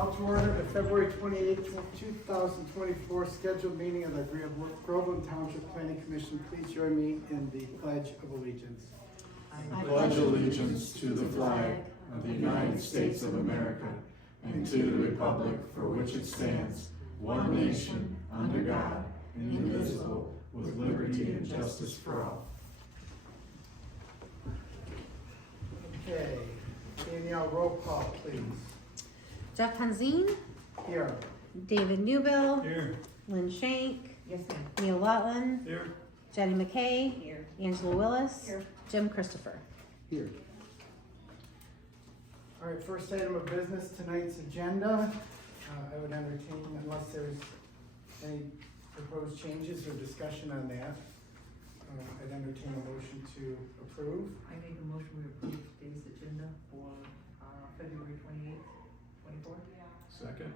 Call to order the February 28th, 2024 scheduled meeting of the Groveland Township Planning Commission. Please join me in the Pledge of Allegiance. I pledge allegiance to the flag of the United States of America and to the republic for which it stands, one nation, under God, indivisible, with liberty and justice for all. Okay, Danielle, roll call, please. Jeff Penzine, Here. David Newbill, Here. Lynn Shank, Yes, ma'am. Neil Lutland, Here. Jenny McKay, Here. Angela Willis, Here. Jim Christopher. Here. All right, first item of business, tonight's agenda. I would entertain, unless there's any proposed changes or discussion on that, I'd entertain a motion to approve. I make a motion we approve today's agenda for February 28th, 24. Second.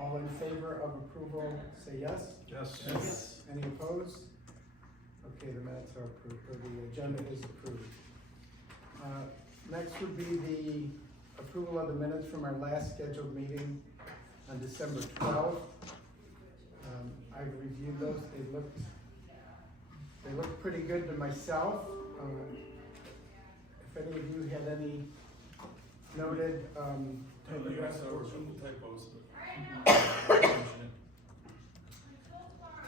All in favor of approval, say yes. Yes. Any opposed? Okay, the minutes are approved, or the agenda is approved. Next would be the approval of the minutes from our last scheduled meeting on December 12th. I've reviewed those, they looked pretty good to myself. If any of you had any noted, There were some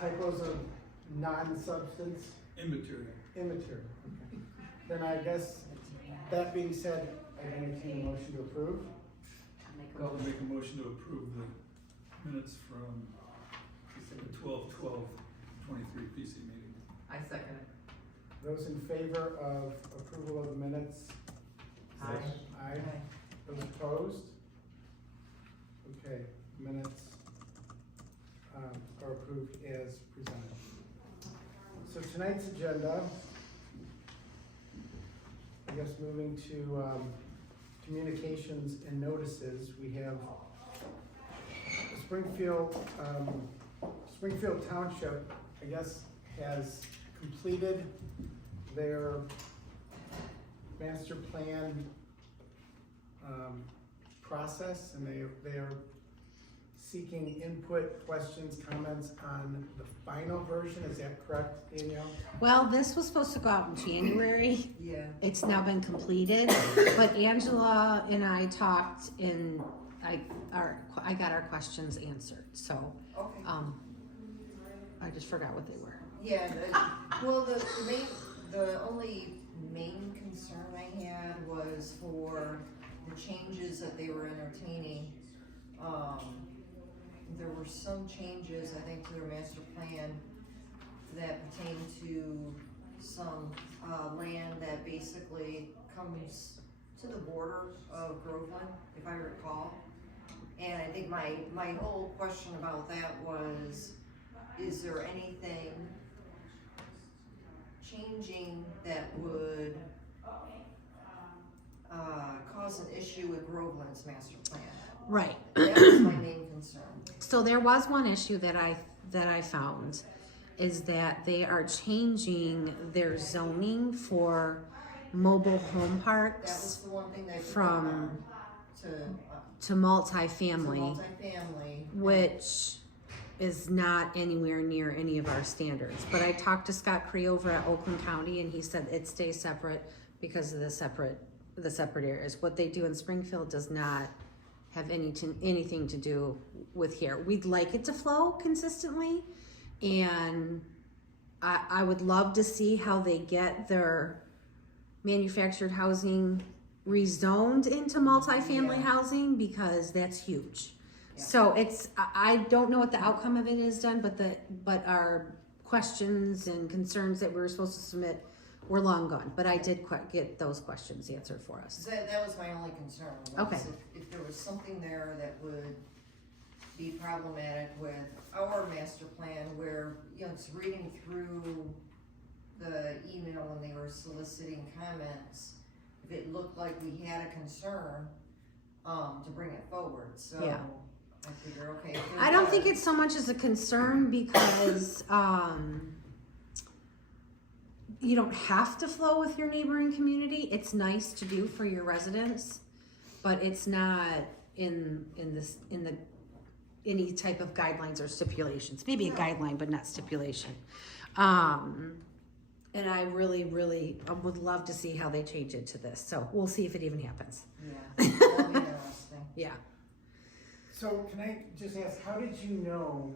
typos of non-substance, immaterial. immaterial. Okay. Then I guess, that being said, I entertain a motion to approve. I'll make a motion to approve the minutes from the 12/12/23 PC meeting. I second it. Those in favor of approval of the minutes? Aye. Aye. Those opposed? Okay, minutes are approved as presented. So tonight's agenda, I guess moving to communications and notices, we have Springfield Township, I guess, has completed their master plan process, and they are seeking input, questions, comments on the final version. Is that correct, Danielle? Well, this was supposed to go out in January. Yeah. It's now been completed, but Angela and I talked and I got our questions answered, so, Okay. I just forgot what they were. Yeah, well, the only main concern I had was for the changes that they were entertaining. There were some changes, I think, to their master plan that pertain to some land that basically comes to the border of Groveland, if I recall. And I think my whole question about that was, is there anything changing that would cause an issue with Groveland's master plan? Right. That was my main concern. So there was one issue that I found, is that they are changing their zoning for mobile home That was parks the one thing that from to to multifamily, multifamily. which is not anywhere near any of our standards. But I talked to Scott Cree over at Oakland County, and he said it stays separate because of the separate areas. What they do in Springfield does not have anything to do with here. We'd like it to flow consistently, and I would love to see how they get their manufactured housing rezoned into multifamily housing, because that's huge. Yeah. So I don't know what the outcome of it is done, but our questions and concerns that we were supposed to submit were long gone. But I did get those questions answered for us. That was my only concern. Okay. If there was something there that would be problematic with our master plan, where, it's reading through the email when they were soliciting comments, if it looked like we had a concern, to bring it forward, so. Yeah. I figure, okay. if I don't there's think it's so much as a concern, because you don't have to flow with your neighboring community. It's nice to do for your residents, but it's not in any type of guidelines or stipulations. Maybe a guideline, but not stipulation. And I really would love to see how they change it to this. So we'll see if it even happens. Yeah, that'll be interesting. Yeah. So can I just ask, how did you know,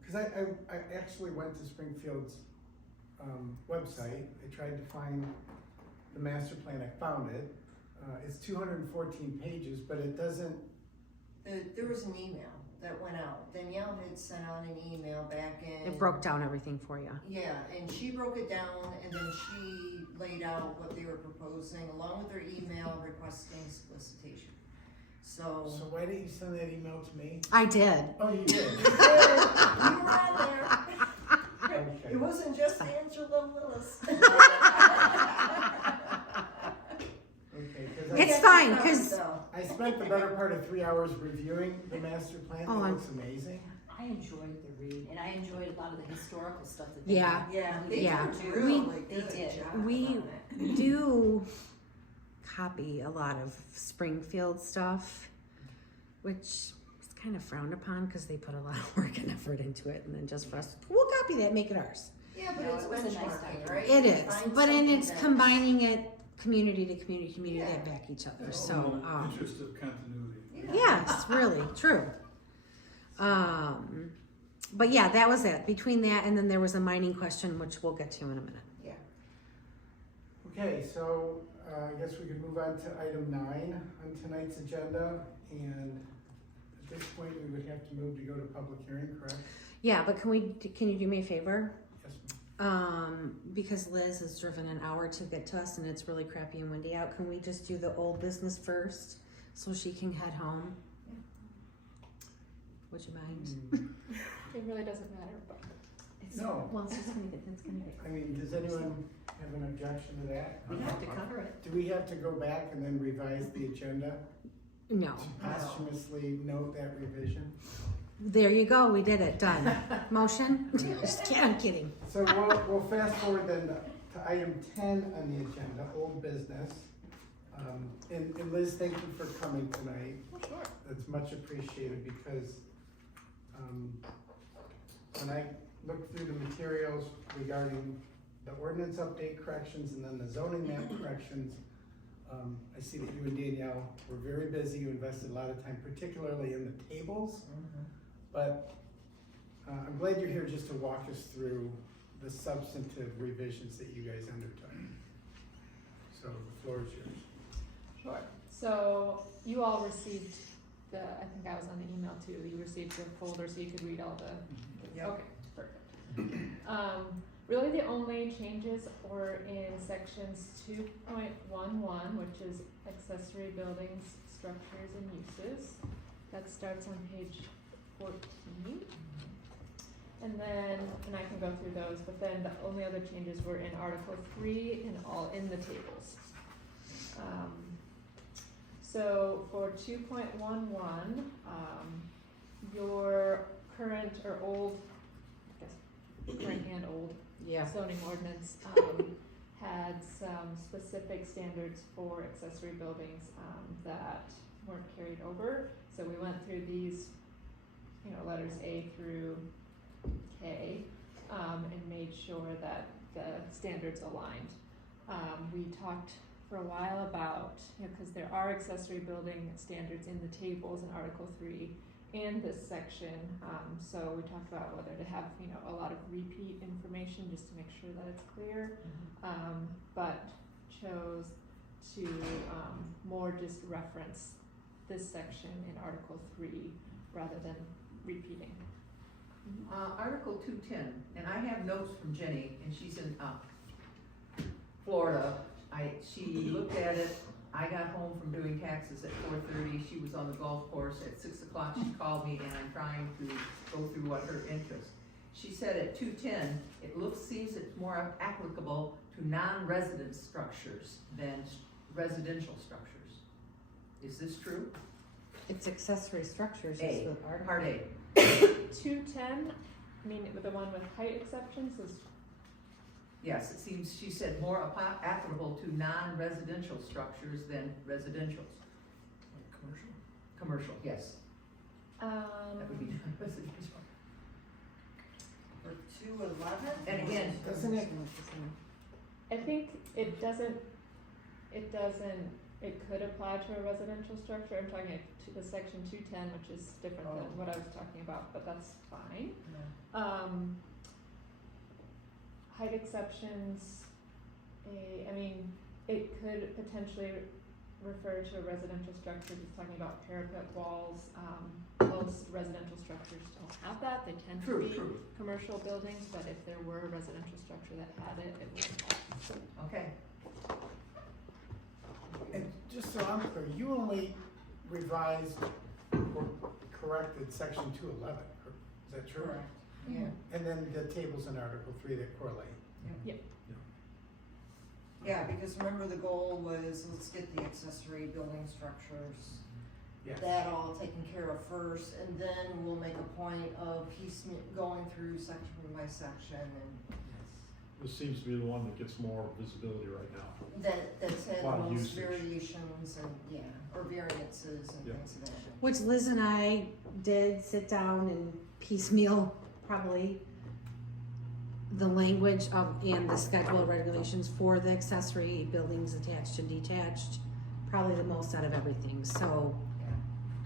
because I actually went to Springfield's website. I tried to find the master plan, I found it. It's 214 pages, but it doesn't. There was an email that went out. Danielle had sent out an email back in. It broke down everything for you. Yeah, and she broke it down, and then she laid out what they were proposing, along with their email requesting solicitation. So why didn't you send that email to me? I did. Oh, you did? you were on there. Okay. It wasn't just Angela Willis. Okay, It's fine, 'cause- I spent the better part of 3 hours reviewing the master plan. Oh, It I'm- looks amazing. I enjoyed the read, and I enjoyed a lot of the historical stuff that they Yeah. did. Yeah, they Yeah. did a really They good did. job We on it. do copy a lot of Springfield stuff, which is kind of frowned upon because they put a lot of work and effort into it, and then just for us, we'll copy that, make it ours. Yeah, but No, it's it was a nice benchmarking, document. right? It You is, find but and something it's that- combining it community to community Yeah. that back each other. In So the interest of continuity. yes, really true. But yeah, that was it. Between that and then there was a mining question, which we'll get to in a minute. Okay, so I guess we could move on to item 9 on tonight's agenda. And at this point, we would have to move to go to public hearing, correct? Yeah, but can you do me a favor? Yes, ma'am. Because Liz has driven an hour to get to us and it's really crappy and windy out, can we just do the old business first so she can head home? Would you mind? It really doesn't matter, but No. Well, it's just gonna get, I mean, does anyone have an objection to that? We have to cover it. Do we have to go back and then revise the agenda no. to posthumously note that revision? There you go, we did it, done. Motion? Just kidding, I'm kidding. So we'll fast forward then to item 10 on the agenda, old business. And Liz, thank you for coming tonight. sure. That's much appreciated because when I looked through the materials regarding the ordinance update corrections and then the zoning map corrections, I see that you and Danielle were very busy. You invested a lot of time, particularly in the tables. But I'm glad you're here just to walk us through the substantive revisions that you guys undertook. So the floor is yours. Sure. So you all received I think I was on the email too, you received your folder so you could read all the, Yep. okay, perfect. Really the only changes were in sections 2.11, which is accessory buildings, structures and uses. That starts on page 14. And then, and I can go through those, but then the only other changes were in Article 3 and all in the tables. So for 2.11, your current or old, I guess current and old Yeah. zoning ordinance had some specific standards for accessory buildings that weren't carried over. So we went through these, letters A through K, and made sure that the standards aligned. We talked for a while about, because there are accessory building standards in the tables in Article 3 and this section, so we talked about whether to have, a lot of repeat information just to make sure that it's clear, but chose to more just reference this section in Article 3 rather than repeating. Article 210, and I have notes from Jenny, and she's in Florida. She looked at it. I got home from doing taxes at 4:30. She was on the golf course at 6 o'clock. She called me, and I'm trying to go through what her interest. She said at 210, seems it's more applicable to non-resident structures than residential structures. Is this true? It's accessory structures is A, the article. part A. 210, the one with height exceptions is, Yes, it seems, she said, more applicable to non-residential structures than residentials. Commercial? commercial, yes, that would be non-residential. For 211? And again, Doesn't it, I think it could apply to a residential structure, I'm talking to the section 210, which is different than what I was talking about, but that's fine. Height exceptions, I mean, it could potentially refer to a residential structure, just talking about parapet walls. Most residential structures don't have that, they tend to be commercial buildings, but if there were a residential structure that had it, it would apply. Okay, and just so I'm clear, you only revised or corrected section 211, is that true? Correct. Yeah. And then the tables in Article 3 that correlate. Yeah, because remember the goal was, let's get the accessory building structures, Yes. that all taken care of first, and then we'll make a point of piecemeal, going through section by section, and This seems to be the one that gets more visibility right now. that's had Lot of most usage. variations and, or variances and Yeah. things of that nature. Which Liz and I did sit down and piecemeal probably the language of and the schedule of regulations for the accessory buildings attached and detached, probably the most out of everything. So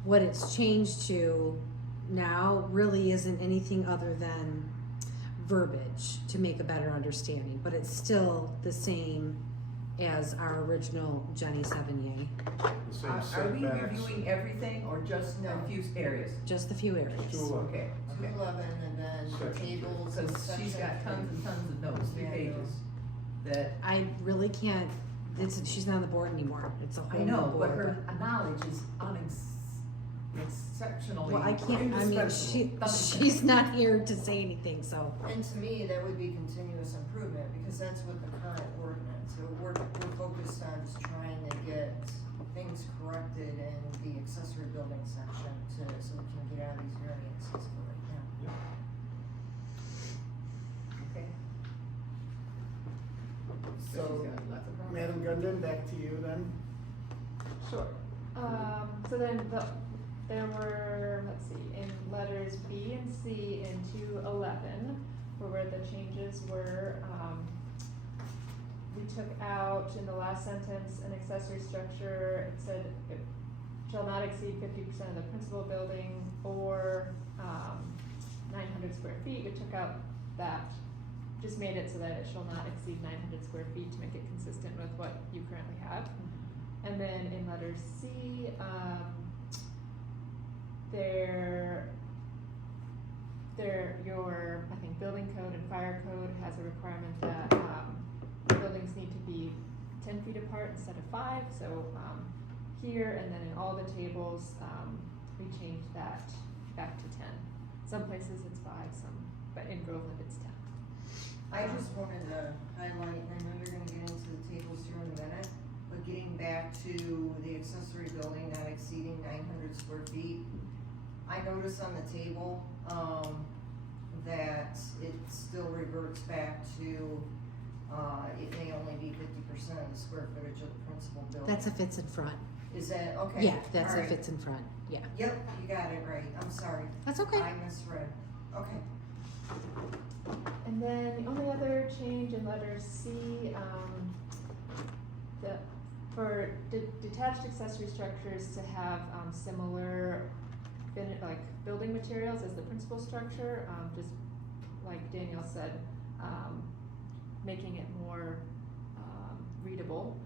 what it's changed to now really isn't anything other than verbiage to make a better understanding, but it's still the same as our original Jenny Sevigny, The same are we setbacks. reviewing everything or just No. a few areas? just a few areas. 211. Okay, okay. 211, and then the Section tables and Because she's section got tons and tons of notes, 3 Yeah, I know. pages, that, I really can't, she's not on the board anymore, it's a whole I new know, board. but her knowledge is exceptionally. Well, I can't, I mean, she's not here to say anything, so. And to me, that would be continuous improvement, because that's what the current ordinance, so we're focused on just trying to get things corrected in the accessory building section so we can get out of these variances for right now. Okay. So, She's got lots of problems. Madam Gundon, back to you then. Sure. So then there were, let's see, in letters B and C in 211, where the changes were, we took out in the last sentence an accessory structure, it said it shall not exceed 50% of the principal building or 900 square feet. We took out that, just made it so that it shall not exceed 900 square feet to make it consistent with what you currently have. And then in letter C, your, I think, building code and fire code has a requirement that, buildings need to be 10 feet apart instead of 5, so, here, and then in all the tables, we changed that back to 10. Some places it's 5, but in Groveland it's 10. I just wanted to highlight, and I know you're gonna get into the tables here in a minute, but getting back to the accessory building not exceeding 900 square feet, I noticed on the table, that it still reverts back to, it may only be 50% of the square footage of the principal building. That's if it's in front. Is that, okay? Yeah, that's all if right. it's in front, yeah. Yep, you got it right, I'm sorry, That's okay. I misread, okay. And then the only other change in letter C, for detached accessory structures to have similar like building materials as the principal structure, just like Danielle said, making it more readable,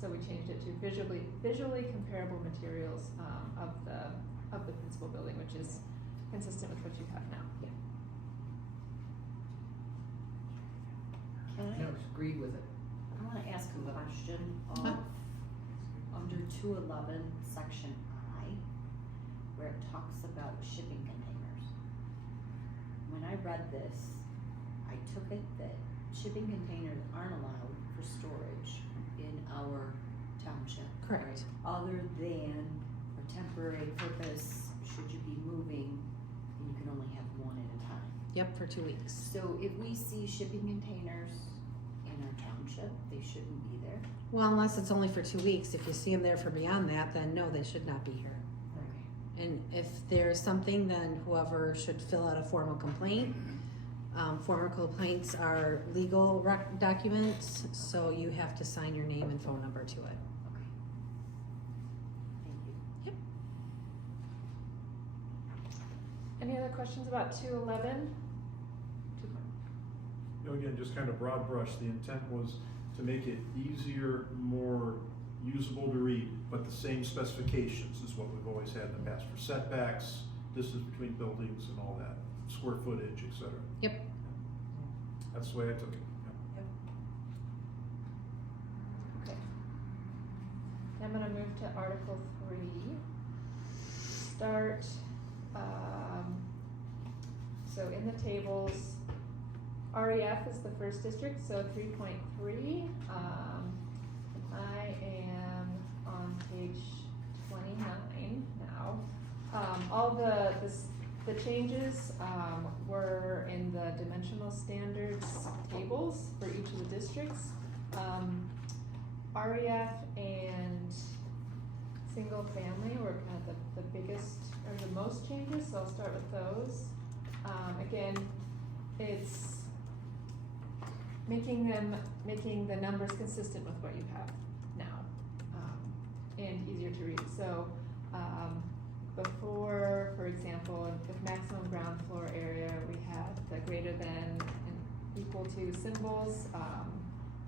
so we changed it to visually comparable materials of the principal building, which is consistent with what you have now. Yeah. Can No, agree with it. I wanna ask a question of, under 211, section I, where it talks about shipping containers. When I read this, I took it that shipping containers aren't allowed for storage in our township. Correct. Other than for temporary purpose, should you be moving, and you can only have one at a time. Yep, for 2 weeks. So if we see shipping containers in in our township, they shouldn't be there. Well, unless it's only for 2 weeks. If you see them there for beyond that, then no, they should not be here. Okay. And if there's something, then whoever should fill out a formal complaint. Formal complaints are legal documents, so you have to sign your name and phone number to it. Okay. Thank you. Any other questions about 211? You know, again, just kind of broad brush, the intent was to make it easier, more usable to read, but the same specifications is what we've always had in the past for setbacks, distance between buildings and all that, square footage, et cetera. Yep. That's the way I took it. Yeah. Okay. I'm gonna move to Article 3. Start, so in the tables, REF is the first district, so 3.3. I am on page 29 now. All the changes were in the dimensional standards tables for each of the districts. REF and single family were kind of the biggest or the most changes, so I'll start with those. Again, it's making the numbers consistent with what you have now, and easier to read. So, before, for example, with maximum ground floor area, we had the greater than and equal to symbols,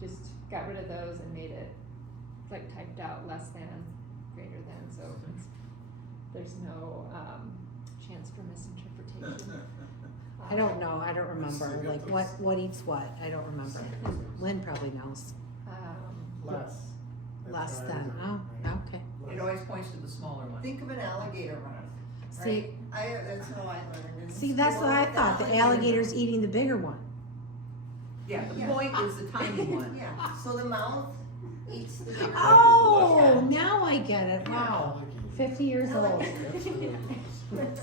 just got rid of those and made it like typed out less than, greater than, so there's no, chance for misinterpretation. I don't know, I don't remember, like what eats what, I don't remember. Lynn probably knows. Less. That's Less what I than, remember, oh, right? okay. It always points to the smaller one. Think of an alligator run, See, right? That's how I learned. see, that's what I thought, the alligator's eating the bigger one. Yeah, the Yeah. point is the tiny one. Yeah, so the mouth eats the bigger. Oh, now I get it, wow, 50 years old,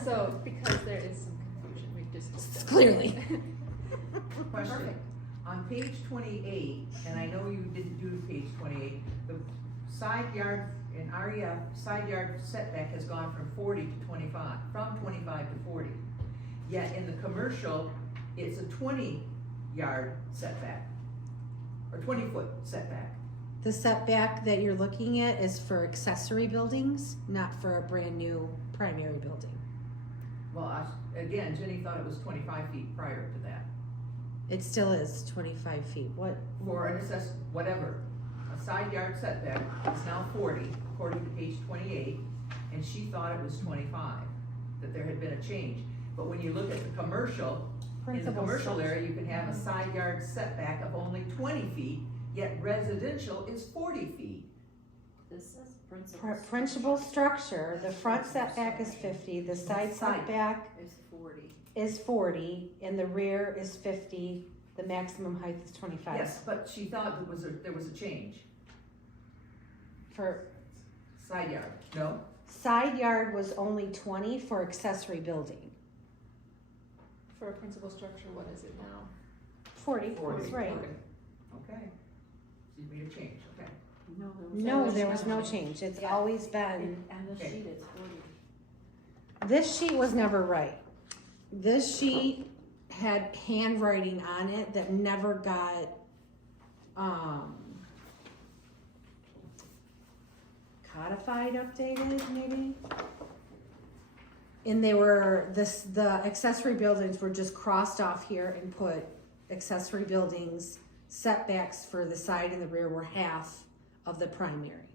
So, because there is some confusion, we've just. clearly. Question, Perfect. on page 28, and I know you didn't do page 28, the side yard in REF, side yard setback has gone from 40 to 25, from 25 to 40. Yet in the commercial, it's a 20-yard setback, or 20-foot setback. The setback that you're looking at is for accessory buildings, not for a brand new primary building. Well, again, Jenny thought it was 25 feet prior to that. It still is 25 feet, what? For an whatever, a side yard setback is now 40, according to page 28, and she thought it was 25, that there had been a change. But when you look at the commercial, in the Principal commercial structure. area, you can have a side yard setback of only 20 feet, yet residential is 40 feet. This is principal. Principal structure, the front setback is 50, the side setback Is 40. is 40, and the rear is 50, the maximum height is 25. Yes, but she thought there was a change. For Side yard, no? side yard was only 20 for accessory building. For a principal structure, what is it now? 40, that's right. Okay. So you made a change, okay. No, there was no change, it's Yeah. always been, On the Okay. sheet, it's 40. this sheet was never right. This sheet had handwriting on it that never got, codified, updated, maybe? And they were, the accessory buildings were just crossed off here and put accessory buildings setbacks for the side and the rear were half of the primary.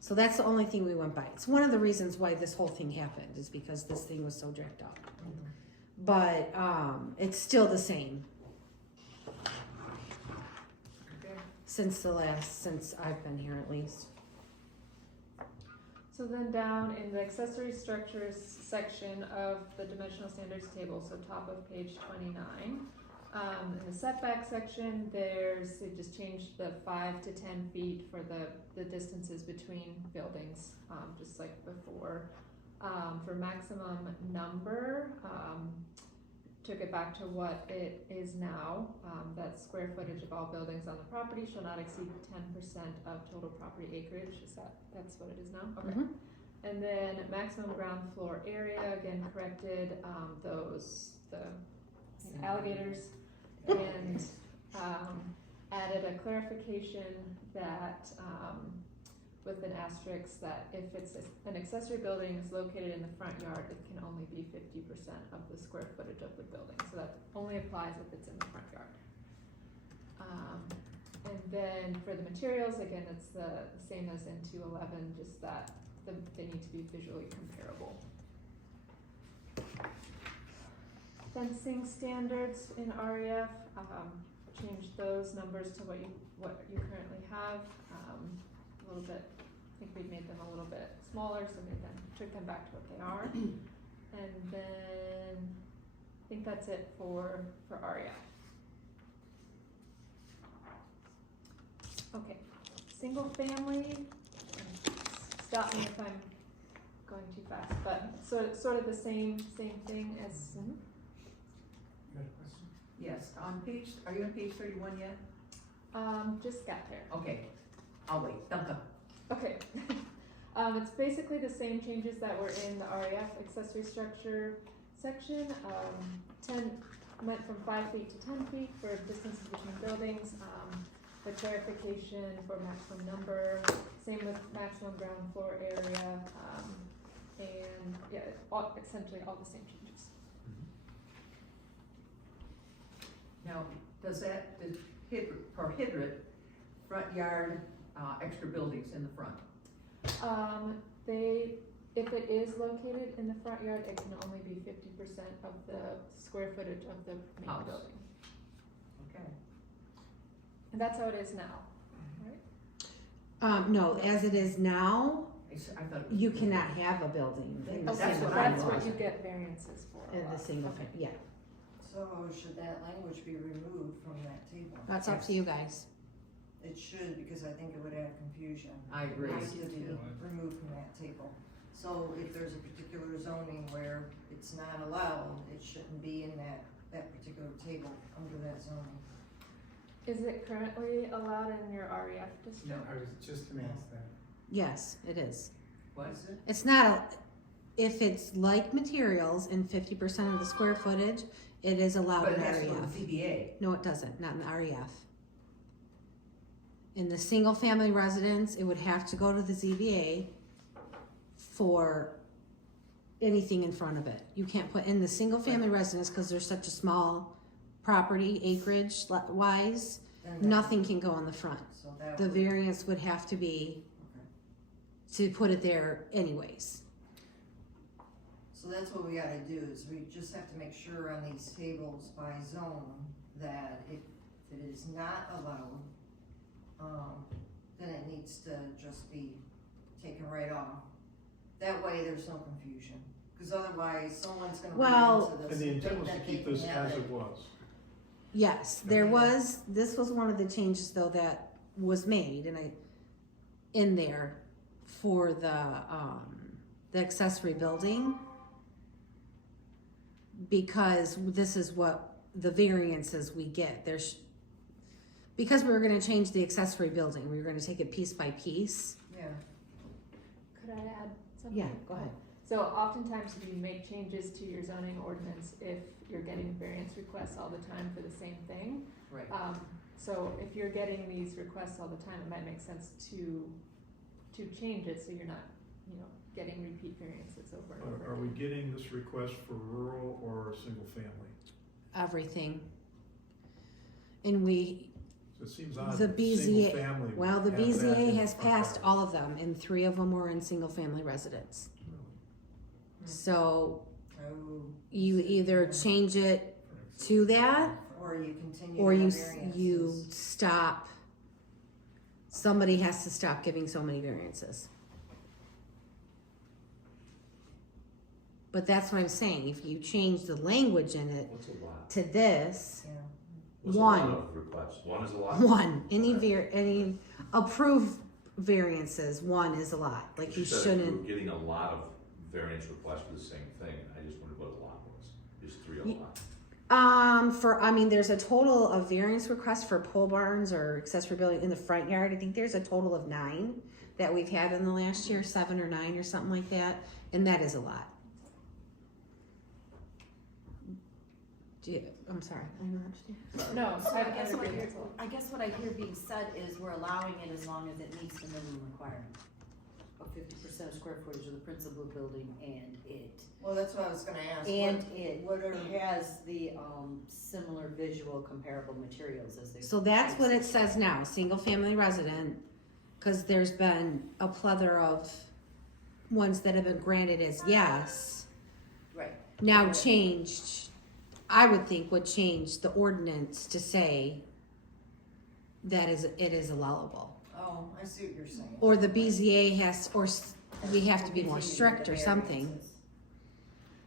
So that's the only thing we went by. It's one of the reasons why this whole thing happened, is because this thing was so dragged out. But, it's still the same Okay. since I've been here at least. So then down in the accessory structures section of the dimensional standards table, so top of page 29, in the setback section, they just changed the 5 to 10 feet for the distances between buildings, just like before. For maximum number, took it back to what it is now, that square footage of all buildings on the property shall not exceed 10% of total property acreage, that's what it is now? Okay. Mhm. And then maximum ground floor area, again corrected, the alligators, and, added a clarification that, with an asterisk, that if it's an accessory building is located in the front yard, it can only be 50% of the square footage of the building, so that only applies if it's in the front yard. And then for the materials, again, it's the same as in 211, just that they need to be visually comparable. Fencing standards in REF, changed those numbers to what you currently have, a little bit, I think we made them a little bit smaller, so took them back to what they are. And then, I think that's it for REF. Okay, single family, stop me if I'm going too fast, but sort of the same thing as, You got a question? Yes, are you on page 31 yet? just got there. Okay, I'll wait, thumb up. Okay. It's basically the same changes that were in the REF accessory structure section. 10 went from 5 feet to 10 feet for distances between buildings. The clarification for maximum number, same with maximum ground floor area, and yeah, essentially all the same changes. Now, does prohibit front yard, extra buildings in the front? If it is located in the front yard, it can only be 50% of the square footage of the main House. building. Okay. And that's how it is now, right? No, as it is now, I thought it was. you cannot have a building in the Okay, That's single what I that's family. what you get variances for. a In the lot. single, Okay. yeah, So should that language be removed from that table? that's up to you guys. It should, because I think it would add confusion. I agree. It has to be removed from that table. So if there's a particular zoning where it's not allowed, it shouldn't be in that particular table under that zoning. Is it currently allowed in your REF district? I was just gonna ask that. Yes, it is. What is it? It's not, if it's like materials and 50% of the square footage, it is allowed But in it has to go to REF. ZBA. No, it doesn't, not in the REF. In the single family residence, it would have to go to the ZBA for anything in front of it. You can't put in the single family residence, cause there's such a small property acreage wise, Then that- nothing can go in the front. So that The would, variance would have to be to put it there anyways. so that's what we gotta do, is we just have to make sure on these tables by zone that if it is not allowed, then it needs to just be taken right off. That way there's no confusion, cause otherwise someone's gonna Well- read into this And the and intent think was to that they keep can this have as it. it was. Yes, this was one of the changes though that was made in there for the accessory building. Because this is what the variances we get, because we were gonna change the accessory building, we were gonna take it piece by piece. Yeah, Could I add something? Yeah, go ahead. So oftentimes you make changes to your zoning ordinance if you're getting variance requests all the time for the same thing. Right. So if you're getting these requests all the time, it might make sense to change it so you're not, getting repeat variances over and over. Are we getting this request for rural or single family? Everything. And So it seems odd The that BZA single family would well, the have that in BZA has front passed yard. all of them, and 3 of them were in single family residence. So oh, you either change it to that, or you continue or to you have you variances. stop. Somebody has to stop giving so many variances. But that's what I'm saying. If you change the language in it What's a lot? to this, Yeah. What's One. a lot of requests? One is a lot? any approved variances, 1 is a lot. Like you said shouldn't. were getting a lot of variance requests for the same thing. I just wondered what a lot was. Is 3 a Ye- lot? There's a total of variance requests for pole barns or accessory building in the front yard. I think there's a total of 9 that we've had in the last year, 7 or 9 or something like that, and that is a lot. I'm sorry, I interrupted you. No, So I agree. I guess what I hear being said is we're allowing it as long as it meets the minimum requirement of 50% of square footage of the principal building Well, that's what I was gonna ask. what are- has the, similar visual comparable materials as they. So that's what it says now, single family resident, because there's been a plethora of ones that have been granted as yes. Right. Now changed, I would think would change the ordinance to say that it is allowable. Oh, I see what you're saying. Or the BZA has, we have to be more Continue strict with the or something. variances.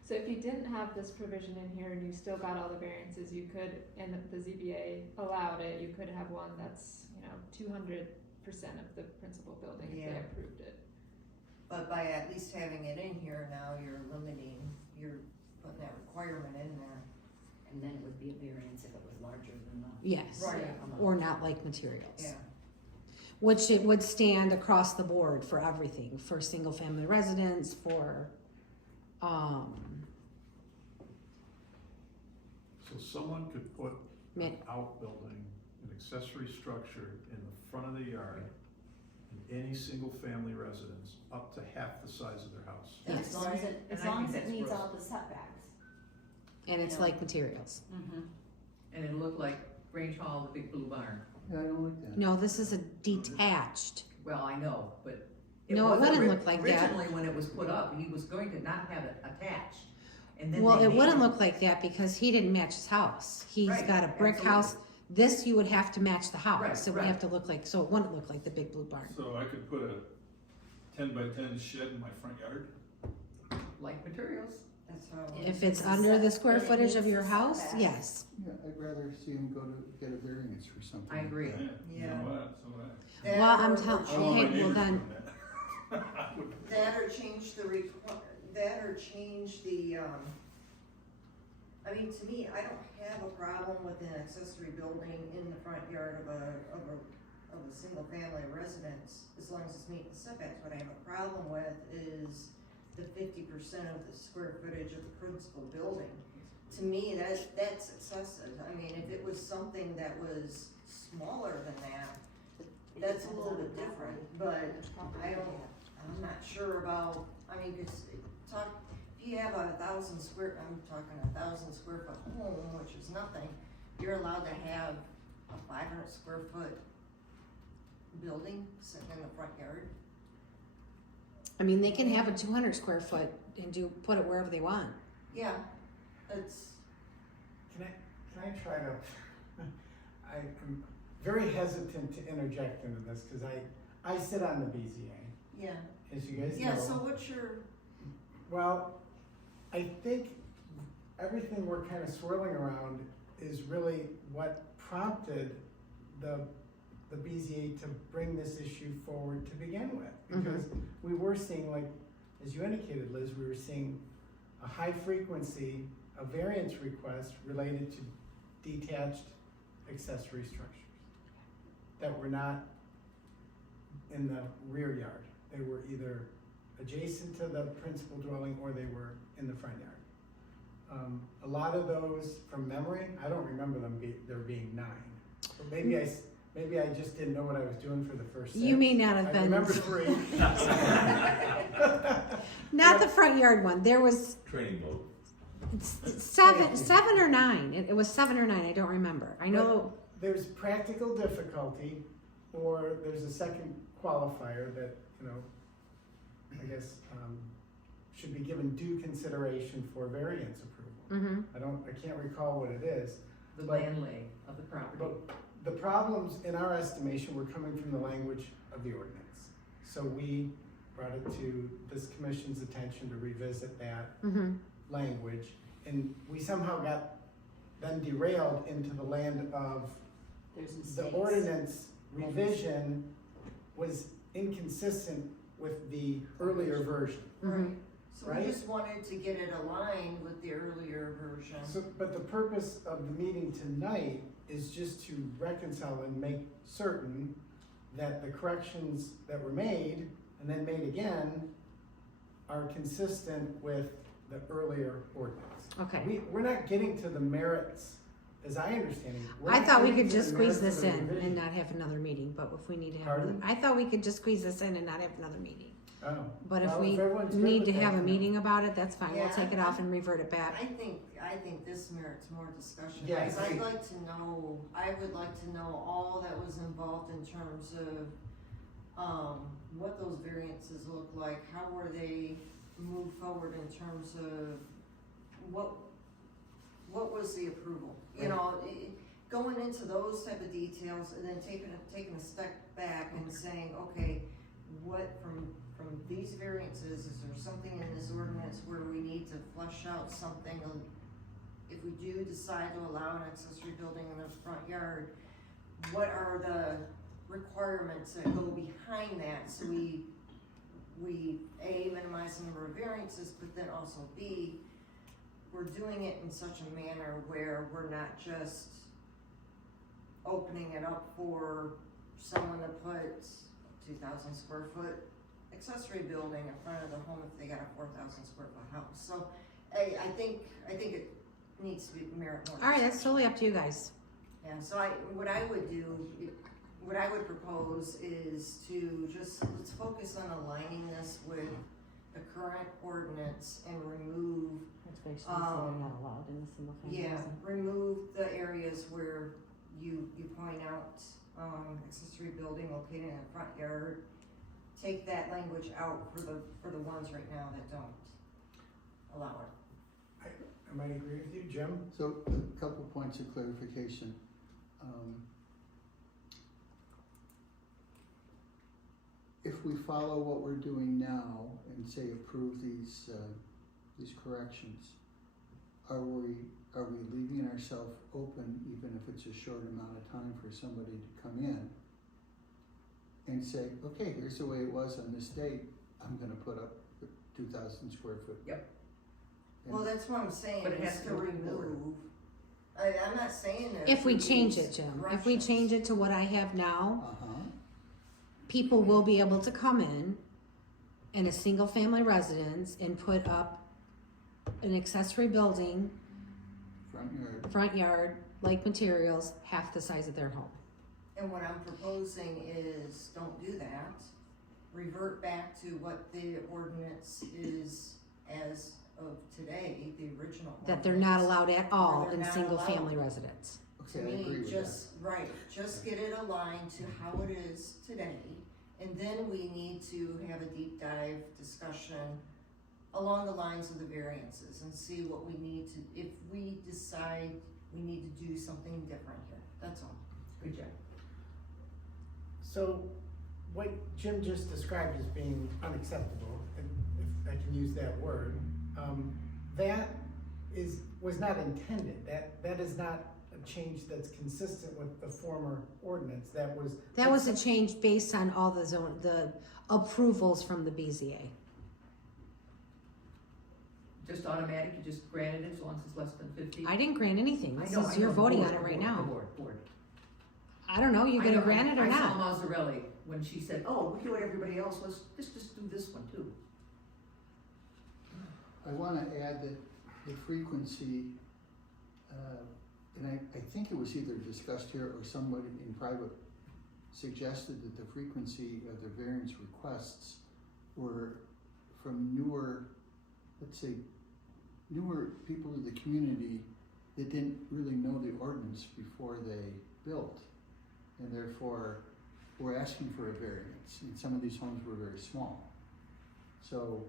So if you didn't have this provision in here and you still got all the variances, you could, and the ZBA allowed it, you could have one that's, 200% of the principal building if they Yeah. approved it. But by at least having it in here now, you're putting that requirement in there. And then it would be a variance if it was larger than the. Yes, Right. or not like materials. Yeah. Which it would stand across the board for everything, for single family residents, for, So someone could put Ma- an outbuilding, an accessory structure in the front of the yard in any single family residence up to half the size of their house. That's As long as right. it, And as I long think as it that's meets gross. all the setbacks. and it's Yeah. like materials. Mm-hmm. And it looked like Grange Hall, the big blue barn. Yeah, I don't like that. No, this is a detached. Well, I know, but. No, it wasn't wouldn't look like that. Originally, when it was put up, he was going to not have it attached. And then Well, they it made wouldn't look like that because he didn't match his house. He's Right, got a brick absolutely. house. This you would have to match the house. Right, So it would right. have to look like, so it wouldn't look like the big blue barn. So I could put a 10 by 10 shed in my front yard? Like materials. That's how. If it's under the square And it footage of meets your the house, setbacks. yes. Yeah, I'd rather see him go to get a variance for something. I agree. You Yeah. know what, so what? That Well, I'm or- telling- I don't want my Okay, well neighbors then- doing that. I would- That or change the, I mean, to me, I don't have a problem with an accessory building in the front yard of a single family residence, as long as it's meeting the setbacks. What I have a problem with is the 50% of the square footage of the principal building. To me, that's excessive. I mean, if it was something that was smaller than that, that's a little bit different, but I'm not sure about, I mean, cause if you have 1,000 square, I'm talking 1,000 square foot home, which is nothing, you're allowed to have a 500 square foot building sitting in the front yard. I mean, they can have a 200 square foot and put it wherever they want. Yeah, it's, Can I try to, I'm very hesitant to interject into this, cause I sit on the BZA, yeah, as you guys know. yeah, so what's your, Well, I think everything we're kind of swirling around is really what prompted the BZA to bring this issue forward to begin with. Because we were seeing, like, as you indicated, Liz, we were seeing a high frequency of variance requests related to detached accessory structures that were not in the rear yard. They were either adjacent to the principal dwelling or they were in the front yard. A lot of those, from memory, I don't remember there being 9. But maybe I just didn't know what I was doing for the first 6. You may not have I been. remember 3. Not the front yard one. There was Training mode. 7 or 9. It was 7 or 9. I don't remember. I know. There's practical difficulty, or there's a second qualifier that, I guess, should be given due consideration for variance approval. I can't recall what it is. The But- land lay of the property. But the problems, in our estimation, were coming from the language of the ordinance. So we brought it to this commission's attention to revisit that language. And we somehow got then derailed into the land of There's the mistakes. ordinance revision was inconsistent with the earlier version. right, So we right? just wanted to get it aligned with the earlier version. So, but the purpose of the meeting tonight is just to reconcile and make certain that the corrections that were made and then made again are consistent with the earlier ordinance. Okay. We're not getting to the merits, as I understand it. We're I not thought we getting could to the just squeeze merits this of the in revision. and not have another meeting, but if we need to have, Pardon? I thought we could just squeeze this in and not have another meeting. Oh. But if Well, we everyone's good need with to that, have a then. meeting about it, that's fine, we'll Yeah, take it off and revert it back. I think this merits more discussion. Yeah, I Because I'd agree. like to know, I would like to know all that was involved in terms of, what those variances look like, how were they moved forward in terms of what was the approval? You know, going into those type of details and then taking a step back and saying, okay, what from these variances, is there something in this ordinance where we need to flesh out something? If we do decide to allow an accessory building in the front yard, what are the requirements that go behind that? So we A, minimize the number of variances, but then also B, we're doing it in such a manner where we're not just opening it up for someone to put 2,000 square foot accessory building in front of the home if they got a 4,000 square foot house. So I think it needs to be merit more. All right, that's discussion. totally up to you guys. Yeah, so what I would propose is to let's focus on aligning this with the current ordinance and remove, That's basically saying not allowed in the single family yeah, housing. remove the areas where you point out, accessory building located in the front yard. Take that language out for the ones right now that don't allow it. I might agree with you, Jim. So, a couple points of clarification. If we follow what we're doing now and say approve these corrections, are we leaving ourselves open, even if it's a short amount of time, for somebody to come in and say, okay, here's the way it was on this date, I'm gonna put up 2,000 square foot. Yep. Well, that's what I'm saying, But it is has to to go to the board. remove. I'm not saying that. If we change it, Jim, if we change it to what I have now, people will be able to come in a single family residence and put up an accessory building, front yard, like materials, half the size of their home. And what I'm proposing is, don't do that. Revert back to what the ordinance is as of today, the original ordinance. That they're not allowed at all Where they're in not single allowed. family residence. To Okay, I agree me, with just get it aligned to how it is today. And then we need to have a deep dive discussion along the lines of the variances and see what we need to, if we decide we need to do something different here, that's all. Good job. So what Jim just described as being unacceptable, and if I can use that word, that was not intended. That is not a change that's consistent with the former ordinance. That was a change based on all the approvals from the BZA. Just automatic, you just granted it as long as it's less than 50? I didn't grant anything. I This know, is, you're voting board, on it right board, now. Board. I don't know, you I gonna know, grant it or I not? saw Mazzarelli when she said, oh, we do what everybody else, let's just do this one too. I want to add that the frequency, and I think it was either discussed here or somebody in private suggested that the frequency of the variance requests were from newer, let's say, newer people in the community that didn't really know the ordinance before they built, and therefore were asking for a variance, and some of these homes were very small. So,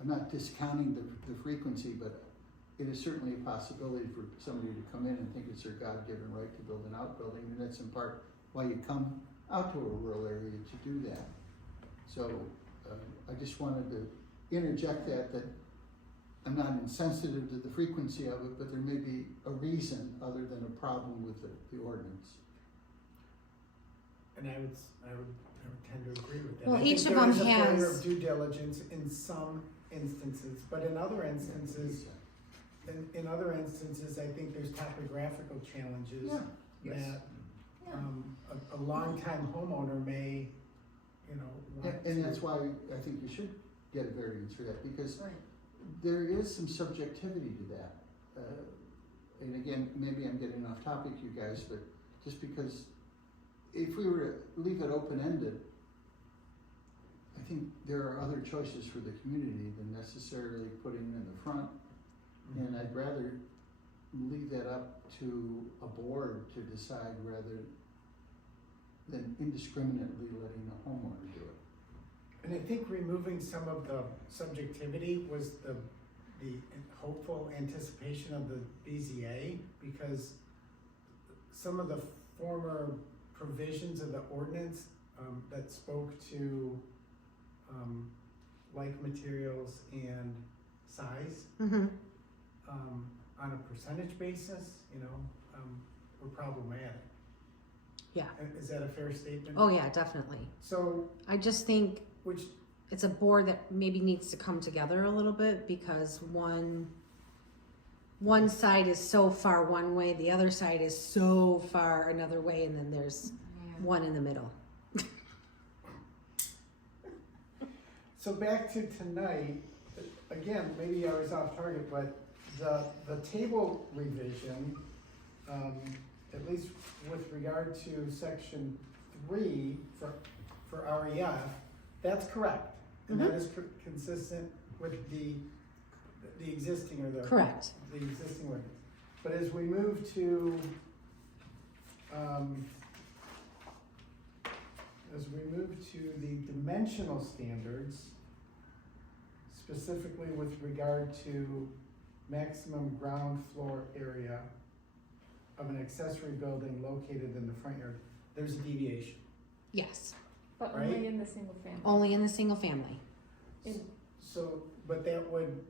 I'm not discounting the frequency, but it is certainly a possibility for somebody to come in and think it's their God-given right to build an outbuilding, and that's in part why you come out to a rural area to do that. So I just wanted to interject that I'm not insensitive to the frequency of it, but there may be a reason other than a problem with the ordinance. And I would tend to agree with that. Well, I think each of there them is a failure has- of due diligence in some instances, but in other instances, I think there's topographical challenges Yes. that, a longtime homeowner may, want And to- that's why I think you should get a variance for that, because Right. there is some subjectivity to that. And again, maybe I'm getting off topic, you guys, but just because if we were to leave it open-ended, I think there are other choices for the community than necessarily putting in the front. And I'd rather leave that up to a board to decide rather than indiscriminately letting the homeowner do it. And I think removing some of the subjectivity was the hopeful anticipation of the BZA, because some of the former provisions of the ordinance, that spoke to, like materials and size, Mm-hmm. on a percentage basis, were problematic. Yeah. Is that a fair statement? Oh, yeah, definitely. So, I just think which, it's a board that maybe needs to come together a little bit, because one side is so far one way, the other side is so far another way, and then there's Yeah. one in the middle. so back to tonight, again, maybe I was off target, but the table revision, at least with regard to section 3 for REF, that's correct. And that is consistent with the existing, or the Correct. the existing ordinance. But as we move to, the dimensional standards, specifically with regard to maximum ground floor area of an accessory building located in the front yard, there's a deviation. Yes, But Right? only in the single family. only in the single family. So, but that would,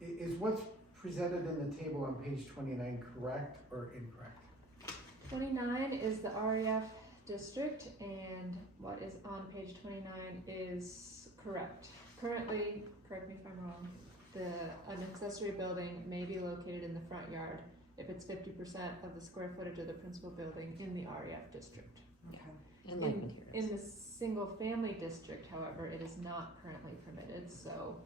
is what's presented in the table on page 29 correct or incorrect? 29 is the REF district, and what is on page 29 is correct. Currently, correct me if I'm wrong, an accessory building may be located in the front yard if it's 50% of the square footage of the principal building in the REF district. Okay. And like In materials. the single family district, however, it is not currently permitted, so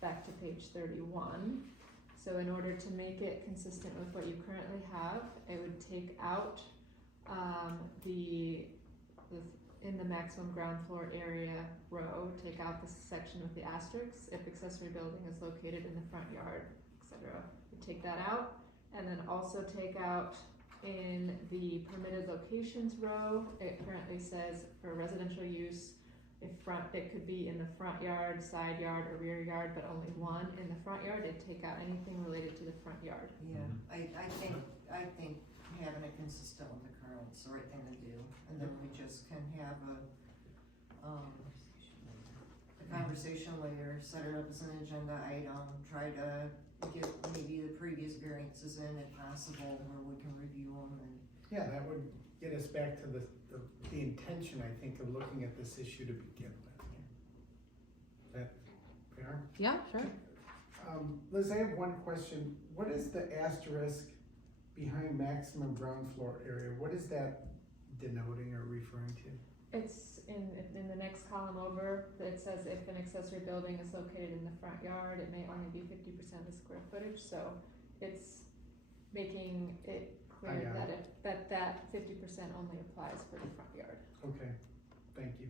back to page 31. So in order to make it consistent with what you currently have, it would take out in the maximum ground floor area row, take out the section with the asterisks, if accessory building is located in the front yard, etc. You take that out, and then also take out in the permitted locations row, it currently says for residential use, it could be in the front yard, side yard, or rear yard, but only one in the front yard. It'd take out anything related to the front yard. Yeah, I think having it consistent with the current's the right thing to do, and then we just can have a conversation later, set it up as an agenda item, try to get maybe the previous variances in if possible, where we can review them and. Yeah, that would get us back to the intention, I think, of looking at this issue to begin with. Is that fair? Yeah, sure. Liz, I have one question. What is the asterisk behind maximum ground floor area? What is that denoting or referring to? It's in the next column over, it says if an accessory building is located in the front yard, it may only be 50% of the square footage, so it's making it I clear got that 50% only applies for the front yard. Okay, thank you.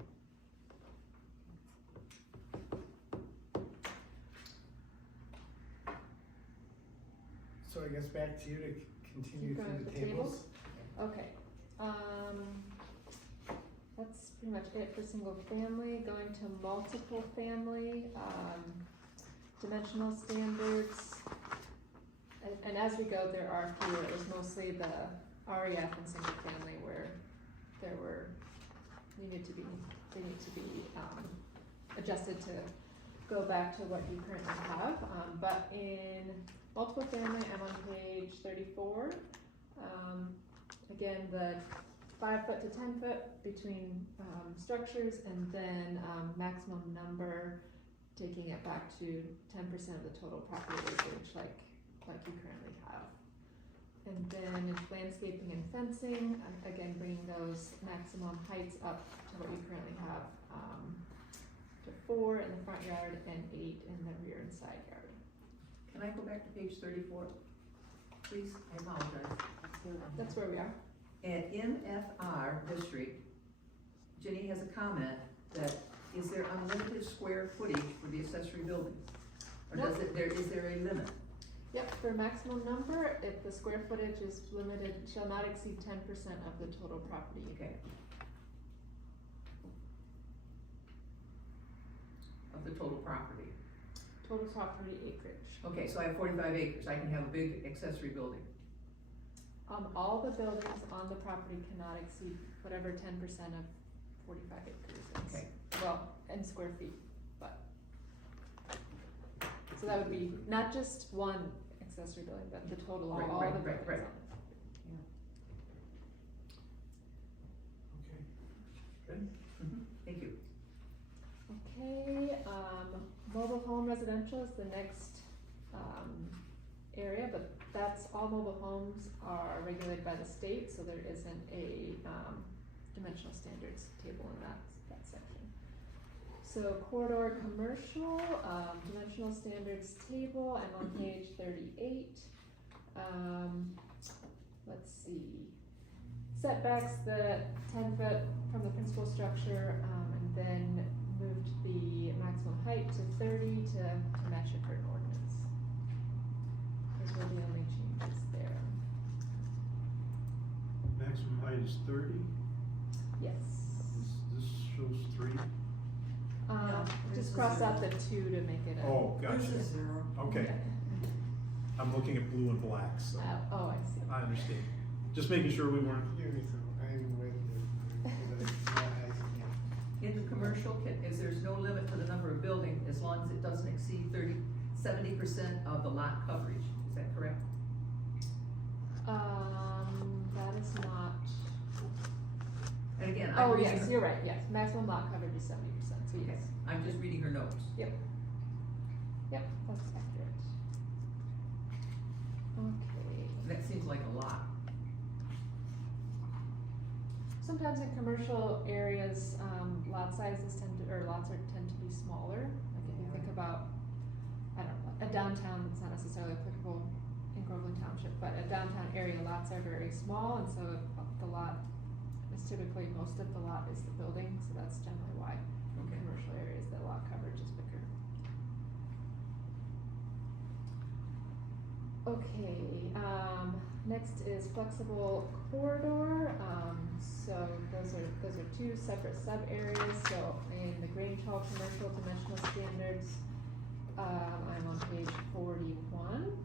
So I guess back to you to continue Keep going through the with the tables. Okay, that's pretty much it for single family. Going to multiple family, dimensional standards. And as we go, there are fewer. It was mostly the REF and single family where they need to be adjusted to go back to what you currently have. But in multiple family, I'm on page 34. Again, the 5 foot to 10 foot between, structures, and then, maximum number, taking it back to 10% of the total property acreage, like you currently have. And then landscaping and fencing, again, bringing those maximum heights up to what you currently have, to 4 in the front yard and 8 in the rear and side yard. Can I go back to page 34, please? I apologize. That's where we are. At MFR district, Jenny has a comment that, is there unlimited square footage for the accessory buildings? Or does it, is there a limit? Yep, for maximum number, if the square footage is limited, shall not exceed 10% of the total property. Okay. Of the total property. Total property acreage. Okay, so I have 45 acres, I can have a big accessory building. All the buildings on the property cannot exceed whatever 10% of 45 acres is. Okay. Well, in square feet, but. So that would be not just one accessory building, but the total, Right, all right, the right, buildings right. on the property. Okay. Good. Thank you. Okay, mobile home residential is the next, area, but that's, all mobile homes are regulated by the state, so there isn't a, dimensional standards table in that section. So corridor commercial, dimensional standards table, I'm on page 38. Let's see. Setbacks, the 10 foot from the principal structure, and then moved the maximum height to 30 to match your current ordinance. Those were the only changes there. Maximum height is 30. Yes. This shows 3. No, Just there's a cross out zero. the 2 to make it a. Oh, gotcha. There's a 0. Okay, I'm looking at blue and black, so Oh, I see. I understand. Just making sure we weren't. In the commercial, is there's no limit to the number of buildings as long as it doesn't exceed 70% of the lot coverage, is that correct? That is not. And again, I'm Oh, reading yes, her, you're right, yes, maximum lot coverage is 70%, so okay, yes. I'm just reading her notes. Yep, that's accurate. Okay. That seems like a lot. Sometimes in commercial areas, lot sizes tend to be smaller, like if you think about, I don't know, a downtown, it's not necessarily applicable in Groveland Township, but a downtown area, lots are very small, and so the lot is typically, most of the lot is the building, so that's generally why in Okay. commercial areas, the lot coverage is bigger. Okay, next is flexible corridor, so those are 2 separate sub areas, so in the Grange Hall commercial dimensional standards, I'm on page 41.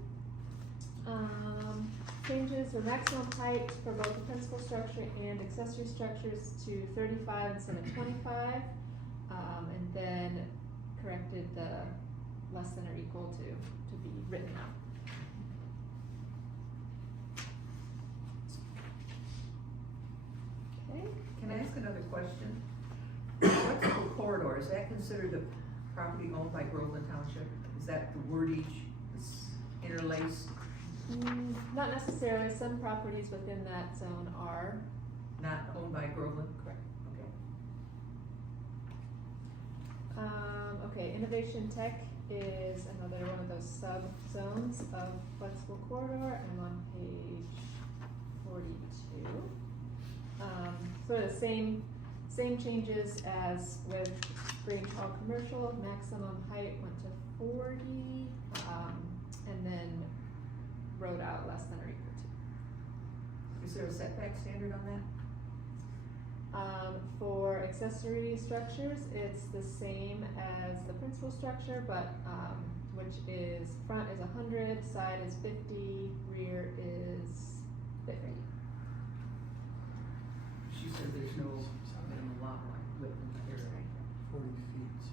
Changes the maximum height for both the principal structure and accessory structures to 35 instead of 25, and then corrected the less than or equal to be written out. Okay. Can I ask another question? Flexible corridor, is that considered a property owned by Groveland Township? Is that the wordage is interlaced, Not necessarily, some properties within that zone are. not owned by Groveland? Correct. Okay. Okay, innovation tech is another one of those sub-zones of flexible corridor, I'm on page 42. Sort of the same changes as with Grange Hall commercial, maximum height went to 40, and then wrote out less than or equal to. Is there a setback standard on that? For accessory structures, it's the same as the principal structure, but, which is, front is 100, side is 50, rear is 50. She said there's no minimum lot line width in the area. 40 feet.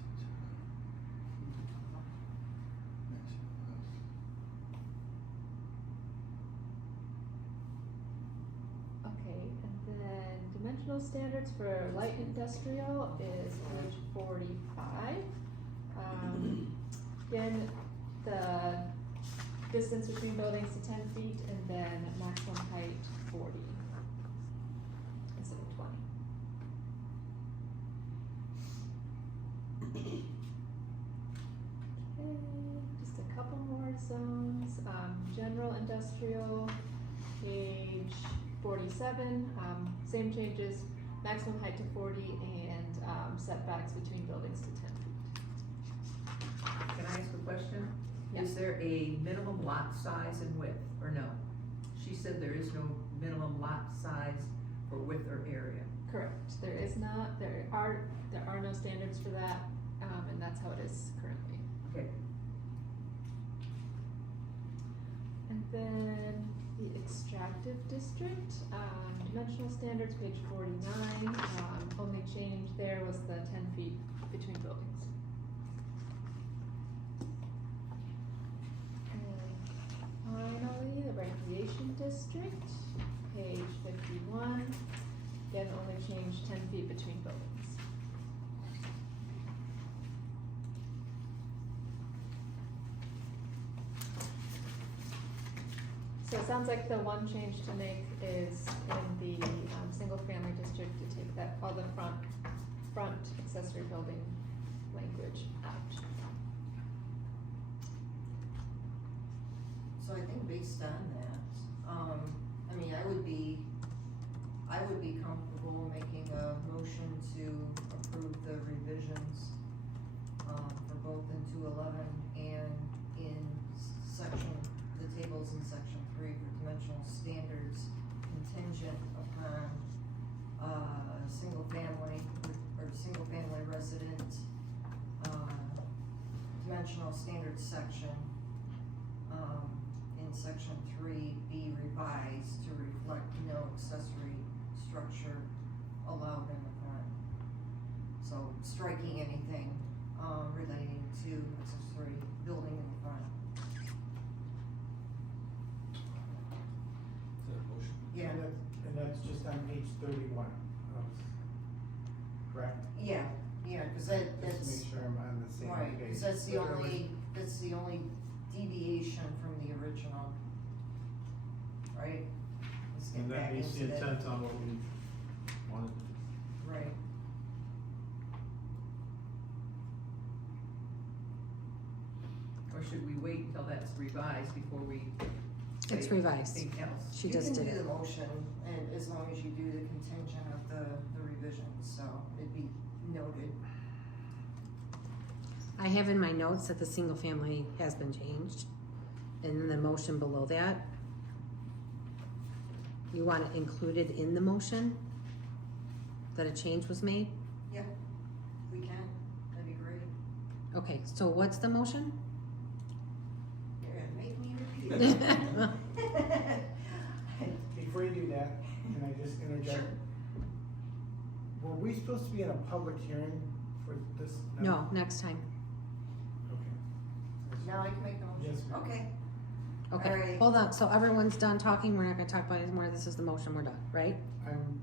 Okay, and then dimensional standards for light industrial is page 45. Again, the distance between buildings to 10 feet and then maximum height 40 instead of 20. Okay, just a couple more zones. General industrial, page 47, same changes, maximum height to 40 and setbacks between buildings to 10 feet. Can I ask a question? Yeah. Is there a minimum lot size and width, or no? She said there is no minimum lot size for width or area. Correct, there is not, there are no standards for that, and that's how it is currently. Okay. And then the extractive district, dimensional standards, page 49, only change there was the 10 feet between buildings. And finally, the recreation district, page 51, again, only change 10 feet between buildings. So it sounds like the one change to make is in the single family district to take that, all the front accessory building language out. So I think based on that, I mean, I would be comfortable making a motion to approve the revisions, for both in 211 and in section, the tables in section 3 for dimensional standards contingent upon, single family or single family resident, dimensional standards section, in section 3 be revised to reflect no accessory structure allowed in the front. So striking anything, relating to accessory building in the front. Is that a motion? Yeah, And that's just on page 31, correct? yeah, cause that's, Just to make sure I'm on the same right, page. cause that's the only deviation from the original, right? Let's get And that back meets the into that. intent on what we wanted to do. Right. Or should we wait until that's revised before we say It's revised. anything else? She just did You can it. do the motion, and as long as you do the contingent of the revisions, so it'd be noted. I have in my notes that the single family has been changed, and then the motion below that. You want it included in the motion? That a change was made? Yeah, we can, that'd be great. Okay, so what's the motion? You're gonna make me repeat it. Before you do that, can I just interject? Were we supposed to be in a public hearing for this? No, next time. Okay. Now I can make the motion? Yes, ma'am. Okay, Okay, Alright. hold on, so everyone's done talking, we're not gonna talk about it anymore, this is the motion, we're done, right? I'm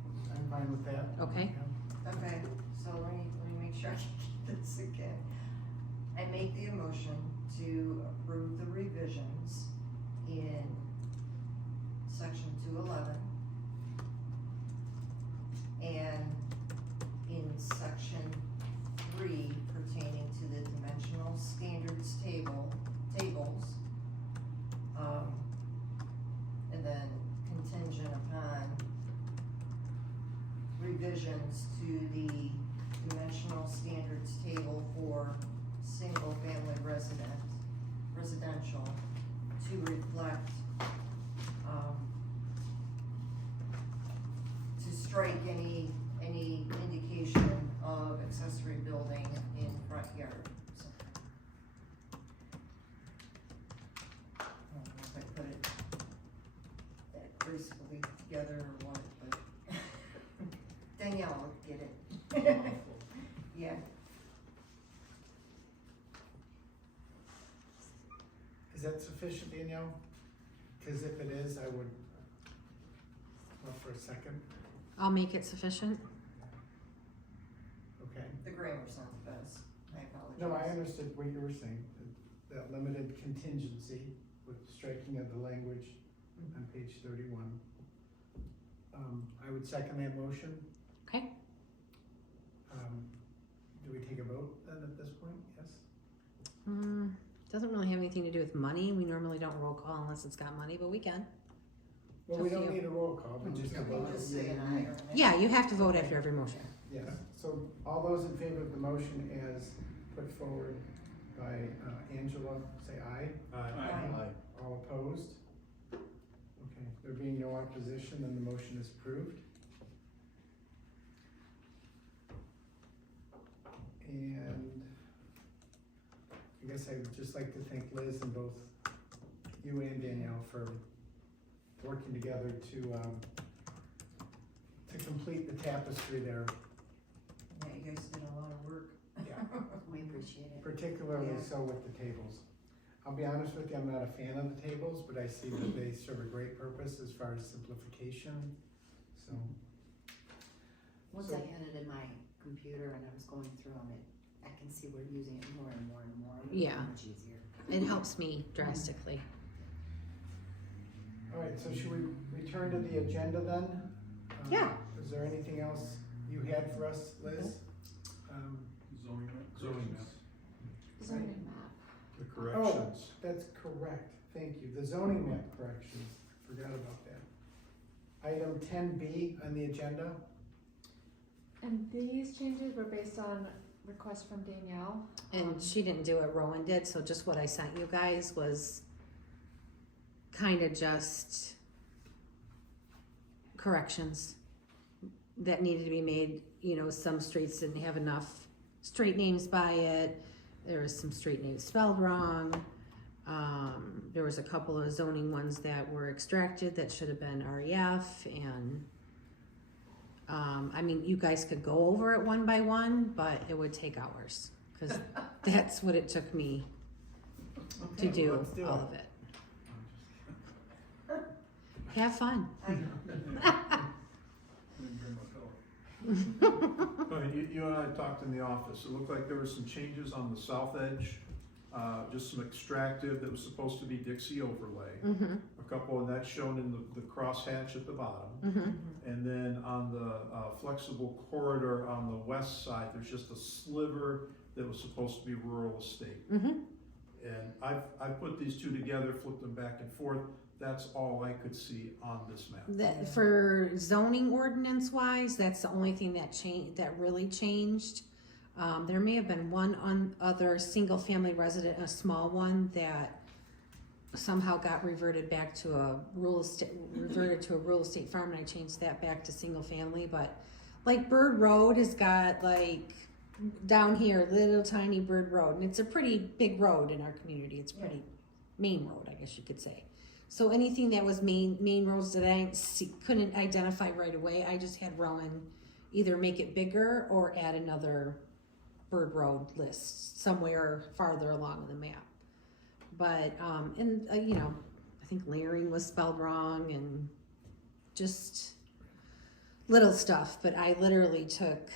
fine with that. Okay. Yeah. okay, so let me make sure I can get this again. I make the motion to approve the revisions in section 211 and in section 3 pertaining to the dimensional standards tables, and then contingent upon revisions to the dimensional standards table for single family residential to reflect, to strike any indication of accessory building in front yard. So, I don't know if I put it that gracefully together or what, but Danielle would get it. Yeah. Is that sufficient, Danielle? Cause if it is, I would, well, for a second. I'll make it sufficient. Okay. The grammar sounds best, I apologize. No, I understood what you were saying, that limited contingency with striking of the language on page 31. I would second that motion. Okay. Do we take a vote then at this point? Yes? Doesn't really have anything to do with money. We normally don't roll call unless it's got money, but we can. Well, we Up to don't you. need a roll call, but just a You vote. can just say an aye or an nay. Yeah, you have to vote after every motion. Yes, so all those in favor of the motion as put forward by Angela, say aye. Aye. All opposed? Okay, there being no opposition, then the motion is approved. And I guess I would just like to thank Liz and both you and Danielle for working together to complete the tapestry there. Yeah, you guys did a lot of work. Yeah. We appreciate it. Particularly Yeah. so with the tables. I'll be honest with you, I'm not a fan of the tables, but I see that they serve a great purpose as far as simplification, so. Once So- I had it in my computer and I was going through them, I can see we're using it more and more and more. It's Yeah. Much easier. It helps me drastically. All right, so should we return to the agenda then? Yeah. Is there anything else you had for us, Liz? Zoning map. Zoning map. The corrections. That's correct, thank you. The zoning map corrections, forgot about that. Item 10B on the agenda. And these changes were based on requests from Danielle. And she didn't do it, Rowan did, so just what I sent you guys was kind of just corrections that needed to be made. You know, some streets didn't have enough street names by it. There was some street names spelled wrong. There was a couple of zoning ones that were extracted that should have been REF, and I mean, you guys could go over it one by one, but it would take hours, because that's what it took me to do let's do all it. of it. Have fun. You and I talked in the office, it looked like there were some changes on the south edge, just some extractive that was supposed to be Dixie overlay. Mm-hmm, A couple, and that's shown in the crosshatch at the bottom. mm-hmm. And then on the flexible corridor on the west side, there's just a sliver that was supposed to be rural estate. Mm-hmm. And I've put these two together, flipped them back and forth, that's all I could see on this map. That, for zoning ordinance wise, that's the only thing that that really changed. There may have been one other single family resident, a small one, that somehow got reverted back to a rural estate farm, and I changed that back to single family. But like Bird Road has got, like, down here, little tiny Bird Road, and it's a pretty big road in our community. It's pretty main road, I guess you could say. So anything that was main roads that I couldn't identify right away, I just had Rowan either make it bigger or add another Bird Road list somewhere farther along the map. But you know, I think layering was spelled wrong and just little stuff. But I literally took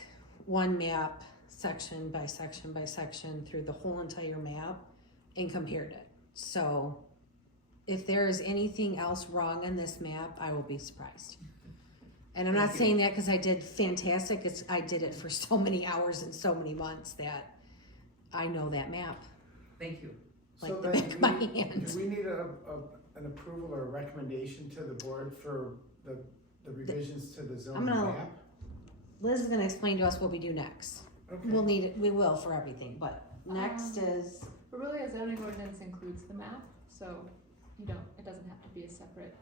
one map section by section by section through the whole entire map and compared it. So if there is anything else wrong on this map, I will be surprised. And I'm not saying that because I did fantastic. I did it for so many hours and so many months that I know that map Thank you. like So the then back of my hand. Do we need an approval or a recommendation to the board for the revisions to the zoning gonna- map? Liz is gonna explain to us what we do next. Okay. We'll need it, we will for everything, but next is, But really, a zoning ordinance includes the map, so it doesn't have to be a separate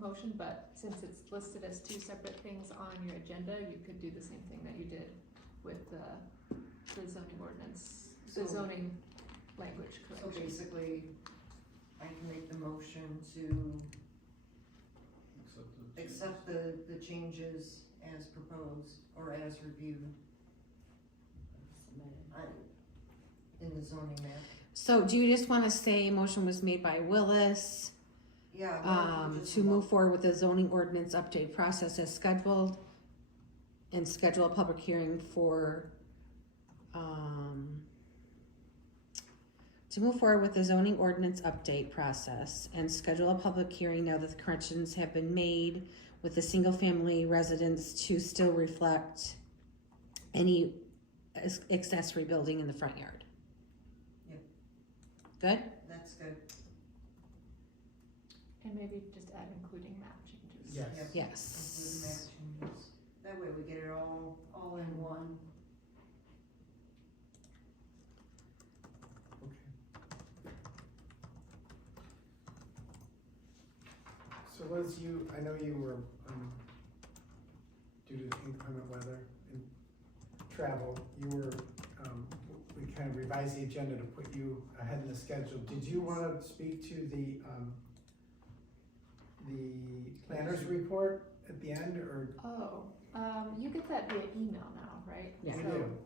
motion, but since it's listed as two separate things on your agenda, you could do the same thing that you did with the zoning ordinance, the So- zoning language So correction. basically, I can make the motion to accept the changes as proposed or as reviewed in the zoning map. so do you just wanna say motion was made by Willis, Yeah. well, we just to move forward with the zoning ordinance update process as scheduled and schedule a public hearing for, to move forward with the zoning ordinance update process and schedule a public hearing now that the corrections have been made with the single-family residence to still reflect any accessory building in the front yard. Yep. Good? That's good. And maybe just add including map changes. Yes. Yep. Include the map Yes. changes. That way we get it all in one. So Liz, I know you were, due to inclement weather and travel, we kind of revised the agenda to put you ahead in the schedule. Did you wanna speak to the planner's report at the end, or? Oh, you get that via email now, right? Yeah. We So, do.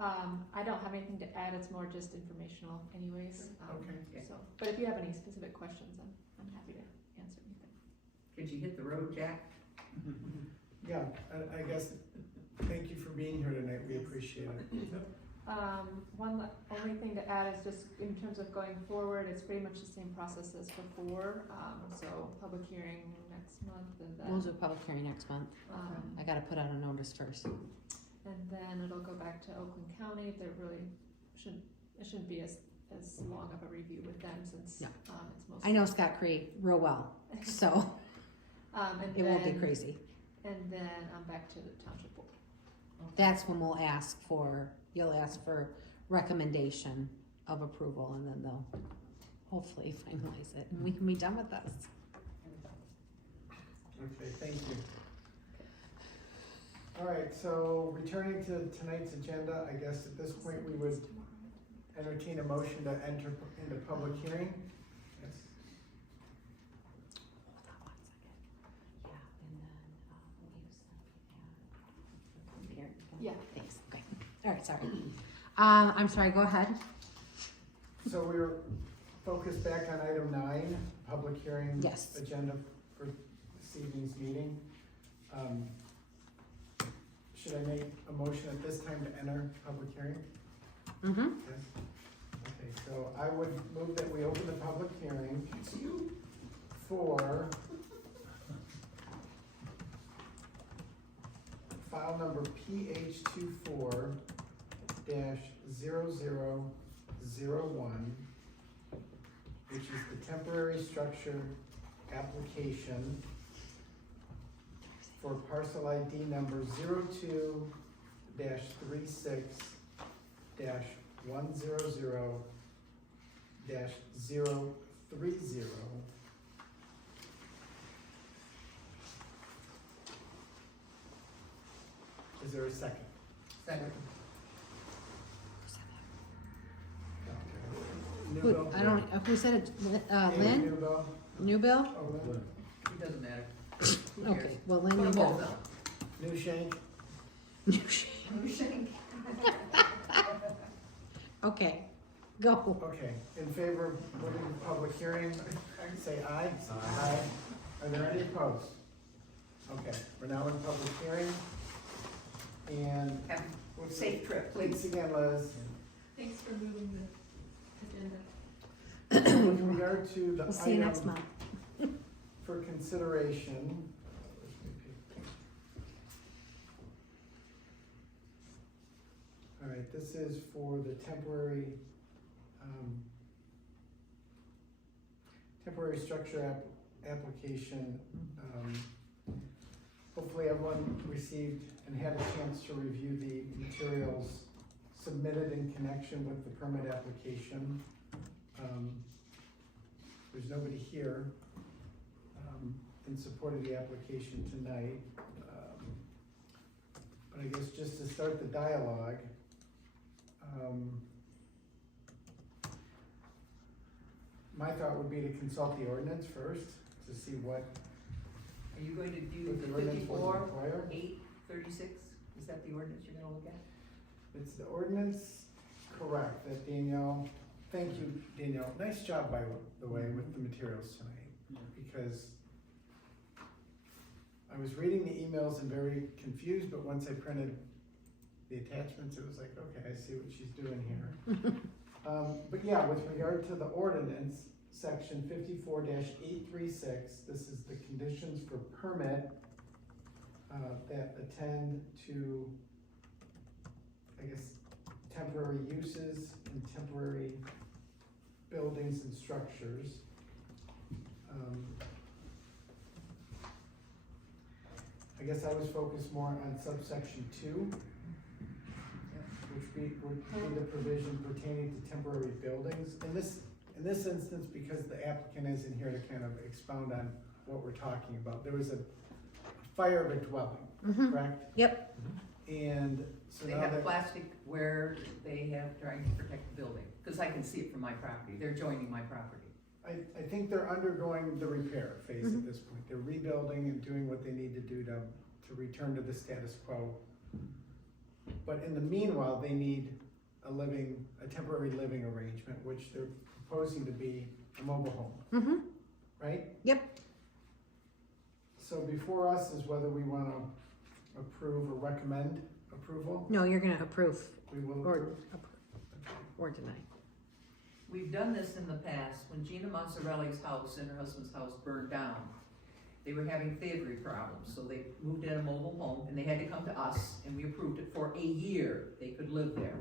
I don't have anything to add, it's more just informational anyways. Okay. So, but if you have any specific questions, I'm happy to answer anything. Could you hit the road, Jack? Yeah, I guess, thank you for being here tonight, we appreciate it. Only thing to add is just in terms of going forward, it's pretty much the same process as before. So public hearing next month and then. We'll do a public hearing next month. I gotta put out a notice first. And then it'll go back to Oakland County. There really shouldn't be as long of a review with them since, No. it's mostly. I know Scott Cree real well, so And it won't be then- crazy. And then, back to the township board. That's when you'll ask for recommendation of approval, and then they'll hopefully finalize it, and we can be done with this. Okay, thank you. All right, so returning to tonight's agenda, I guess at this point we would entertain a motion to enter into public hearing. Yes. Hold on 1 second. Yeah, and then, Yeah. Thanks, okay. All right, sorry. I'm sorry, go ahead. So we're focused back on item 9, public hearing. Yes. Agenda for this evening's meeting. Should I make a motion at this time to enter public hearing? Mm-hmm. Yes. Okay, so I would move that we open the public hearing for file number PH24-0001, which is the temporary structure application for parcel ID number 02-36-100-030. Is there a second? Second. Who, I don't, who said it, Lynn? Newbill. New Bill? Oh, Lynn. It doesn't matter. Who Okay, cares? well, Lynn, Put you them both go. out. New Shank. Okay, go. Okay, in favor of moving to public hearing, say aye. Aye. Are there any opposed? Okay, we're now in public hearing. And Have a safe trip, thanks please. again, Liz. Thanks for moving the agenda. With regard to the We'll see you next item month. for consideration. All right, this is for the temporary structure application. Hopefully everyone received and had a chance to review the materials submitted in connection with the permit application. There's nobody here in support of the application tonight. But I guess just to start the dialogue, my thought would be to consult the ordinance first, to see what Are you going to do the the ordinance would 54, require. 836? Is that the ordinance you're gonna look at? It's the ordinance, correct, that Danielle, thank you, Danielle, nice job by the way with the materials tonight. because I was reading the emails and very confused, but once I printed the attachments, it was like, okay, I see what she's doing here. But yeah, with regard to the ordinance, section 54-836, this is the conditions for permit that attend to, I guess, temporary uses and temporary buildings and structures. I guess I was focused more on subsection 2, which would be the provision pertaining to temporary buildings. In this instance, because the applicant isn't here to kind of expound on what we're talking about, there was a fire of a dwelling, correct? Yep. And so They now have that, plastic where they have trying to protect the building, cause I can see it from my property, they're joining my property. I think they're undergoing the repair phase at this point. They're rebuilding and doing what they need to do to return to the status quo. But in the meanwhile, they need a temporary living arrangement, which they're proposing to be a mobile home, right? Yep. So before us is whether we wanna approve or recommend approval. No, you're gonna approve We will or, approve. or deny. We've done this in the past, when Gina Mozzarelli's house and her husband's house burned down, they were having thievery problems, so they moved in a mobile home, and they had to come to us, and we approved it for a year, they could live there.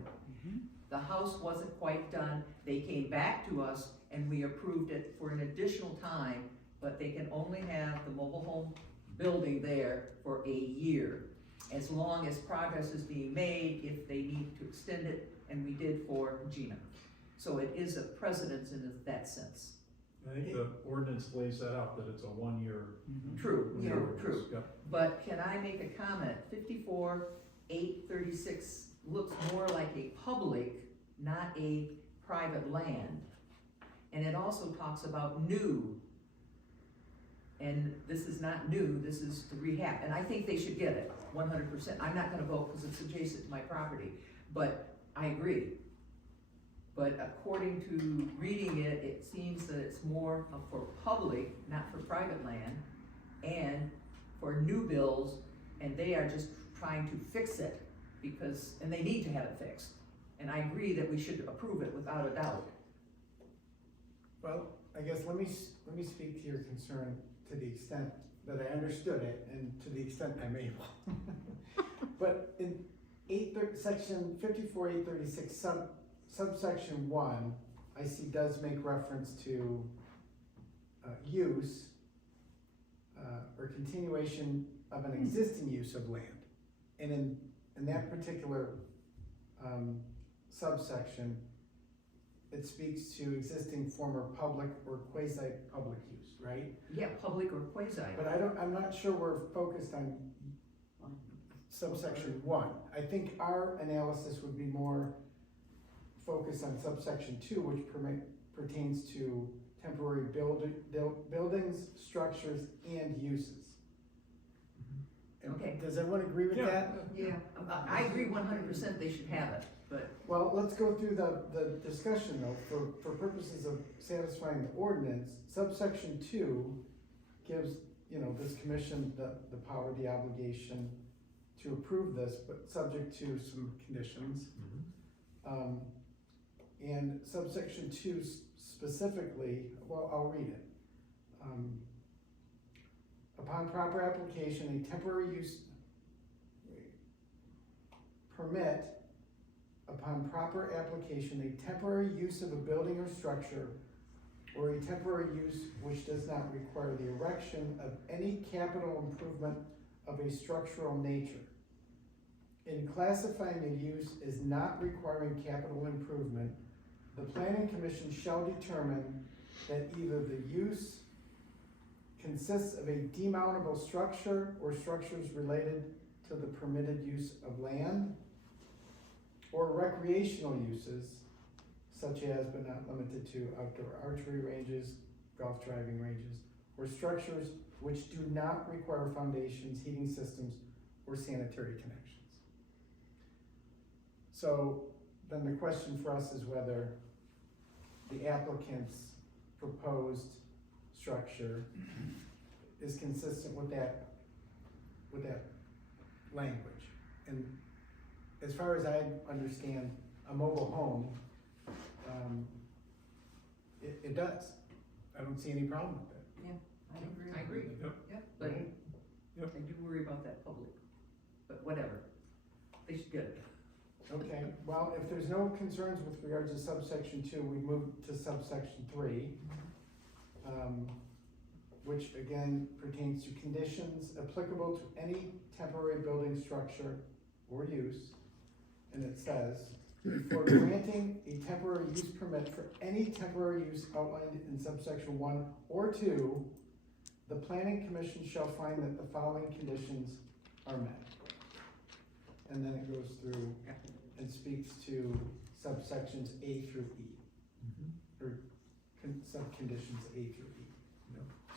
The house wasn't quite done, they came back to us, and we approved it for an additional time, but they can only have the mobile home building there for a year, as long as progress is being made, if they need to extend it, and we did for Gina. So it is a precedence in that sense. I think the ordinance lays that out, that it's a 1 year. True, true. Yep. But can I make a comment? 54-836 looks more like a public, not a private land. And it also talks about new. And this is not new, this is the rehab. And I think they should get it, 100%. I'm not gonna vote because it's adjacent to my property, but I agree. But according to reading it, it seems that it's more for public, not for private land, and for new builds, and they are just trying to fix it because, and they need to have it fixed. And I agree that we should approve it without a doubt. Well, I guess let me speak to your concern to the extent that I understood it and to the extent I'm able. But in section 54-836 subsection 1, I see does make reference to use or continuation of an existing use of land. And in that particular subsection, it speaks to existing former public or quasi-public use, right? Yeah, public or quasi. But I'm not sure we're focused on subsection 1. I think our analysis would be more focused on subsection 2, which pertains to temporary buildings, structures, and uses. Okay. Does everyone agree with that? Yeah, I agree 100% they should have it, but Well, let's go through the discussion though. For purposes of satisfying the ordinance, subsection 2 gives, this commission the power, the obligation to approve this, but subject to some conditions. And subsection 2 specifically, well, I'll read it. Upon proper application, a temporary use permit, upon proper application, a temporary use of a building or structure, or a temporary use which does not require the erection of any capital improvement of a structural nature. In classifying a use as not requiring capital improvement, the Planning Commission shall determine that either the use consists of a demountable structure or structures related to the permitted use of land, or recreational uses, such as but not limited to outdoor archery ranges, golf driving ranges, or structures which do not require foundations, heating systems, or sanitary connections. So then the question for us is whether the applicant's proposed structure is consistent with that language. And as far as I understand, a mobile home, it does. I don't see any problem with it. I agree. Yep. Yep, but Yep. I do worry about that public, but whatever, they should get it. Okay, well, if there's no concerns with regards to subsection 2, we move to subsection 3, which again pertains to conditions applicable to any temporary building structure or use. And it says, for granting a temporary use permit for any temporary use outlined in subsection 1 or 2, the planning commission shall find that the following conditions are met. And then it goes through and speaks to subsections A through E, or subconditions A through E.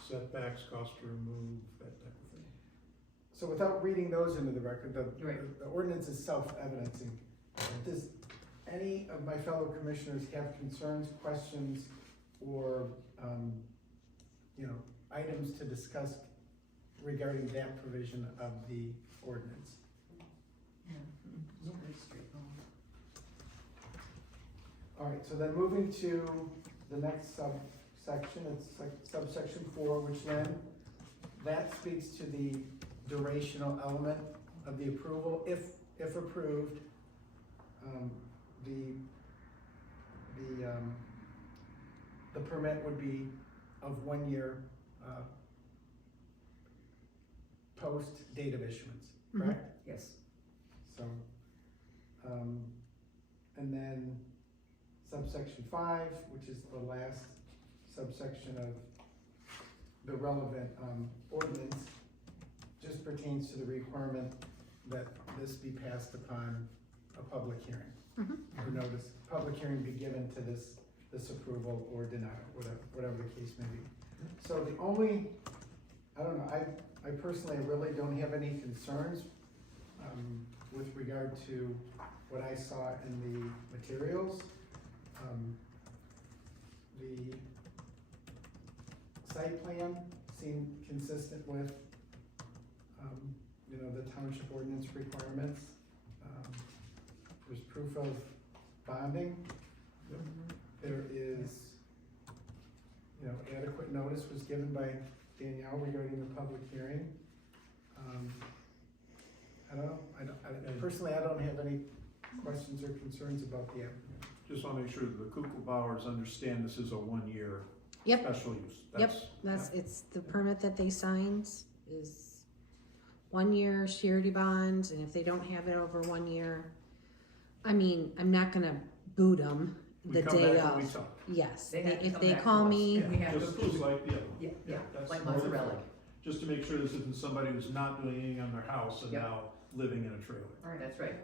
Setbacks, cost to remove, that type of thing. So without reading those into the record, Right. the ordinance is self-evidencing. Does any of my fellow commissioners have concerns, questions, or, items to discuss regarding that provision of the ordinance? All right, so then moving to the next subsection, it's like subsection 4, which then, that speaks to the durational element of the approval. If approved, the permit would be of 1 year, post date of issuance, correct? Yes. So, and then subsection 5, which is the last subsection of the relevant, ordinance, just pertains to the requirement that this be passed upon a public hearing. Or notice, public hearing be given to this approval or denial, whatever the case may be. So the only, I don't know, I personally really don't have any concerns, with regard to what I saw in the materials. The site plan seemed consistent with, the township ordinance requirements. There's proof of bonding. There is, adequate notice was given by Danielle regarding the public hearing. I don't know, personally, I don't have any questions or concerns about the applicant. Just wanna make sure that the Kugelbauers understand this is a 1-year Yep. special use. It's the permit that they signed is 1 year surety bond, and if they don't have it over 1 year, I mean, I'm not gonna boot them We the come day back when we of. talk. Yes, They have to if come they back call to us. me, And we have to Just approve it. like the other one. Yeah, that's like more than mozzarella. fine. Just to make sure this isn't somebody who's not doing anything on their house and Yep. now living in a trailer. That's right.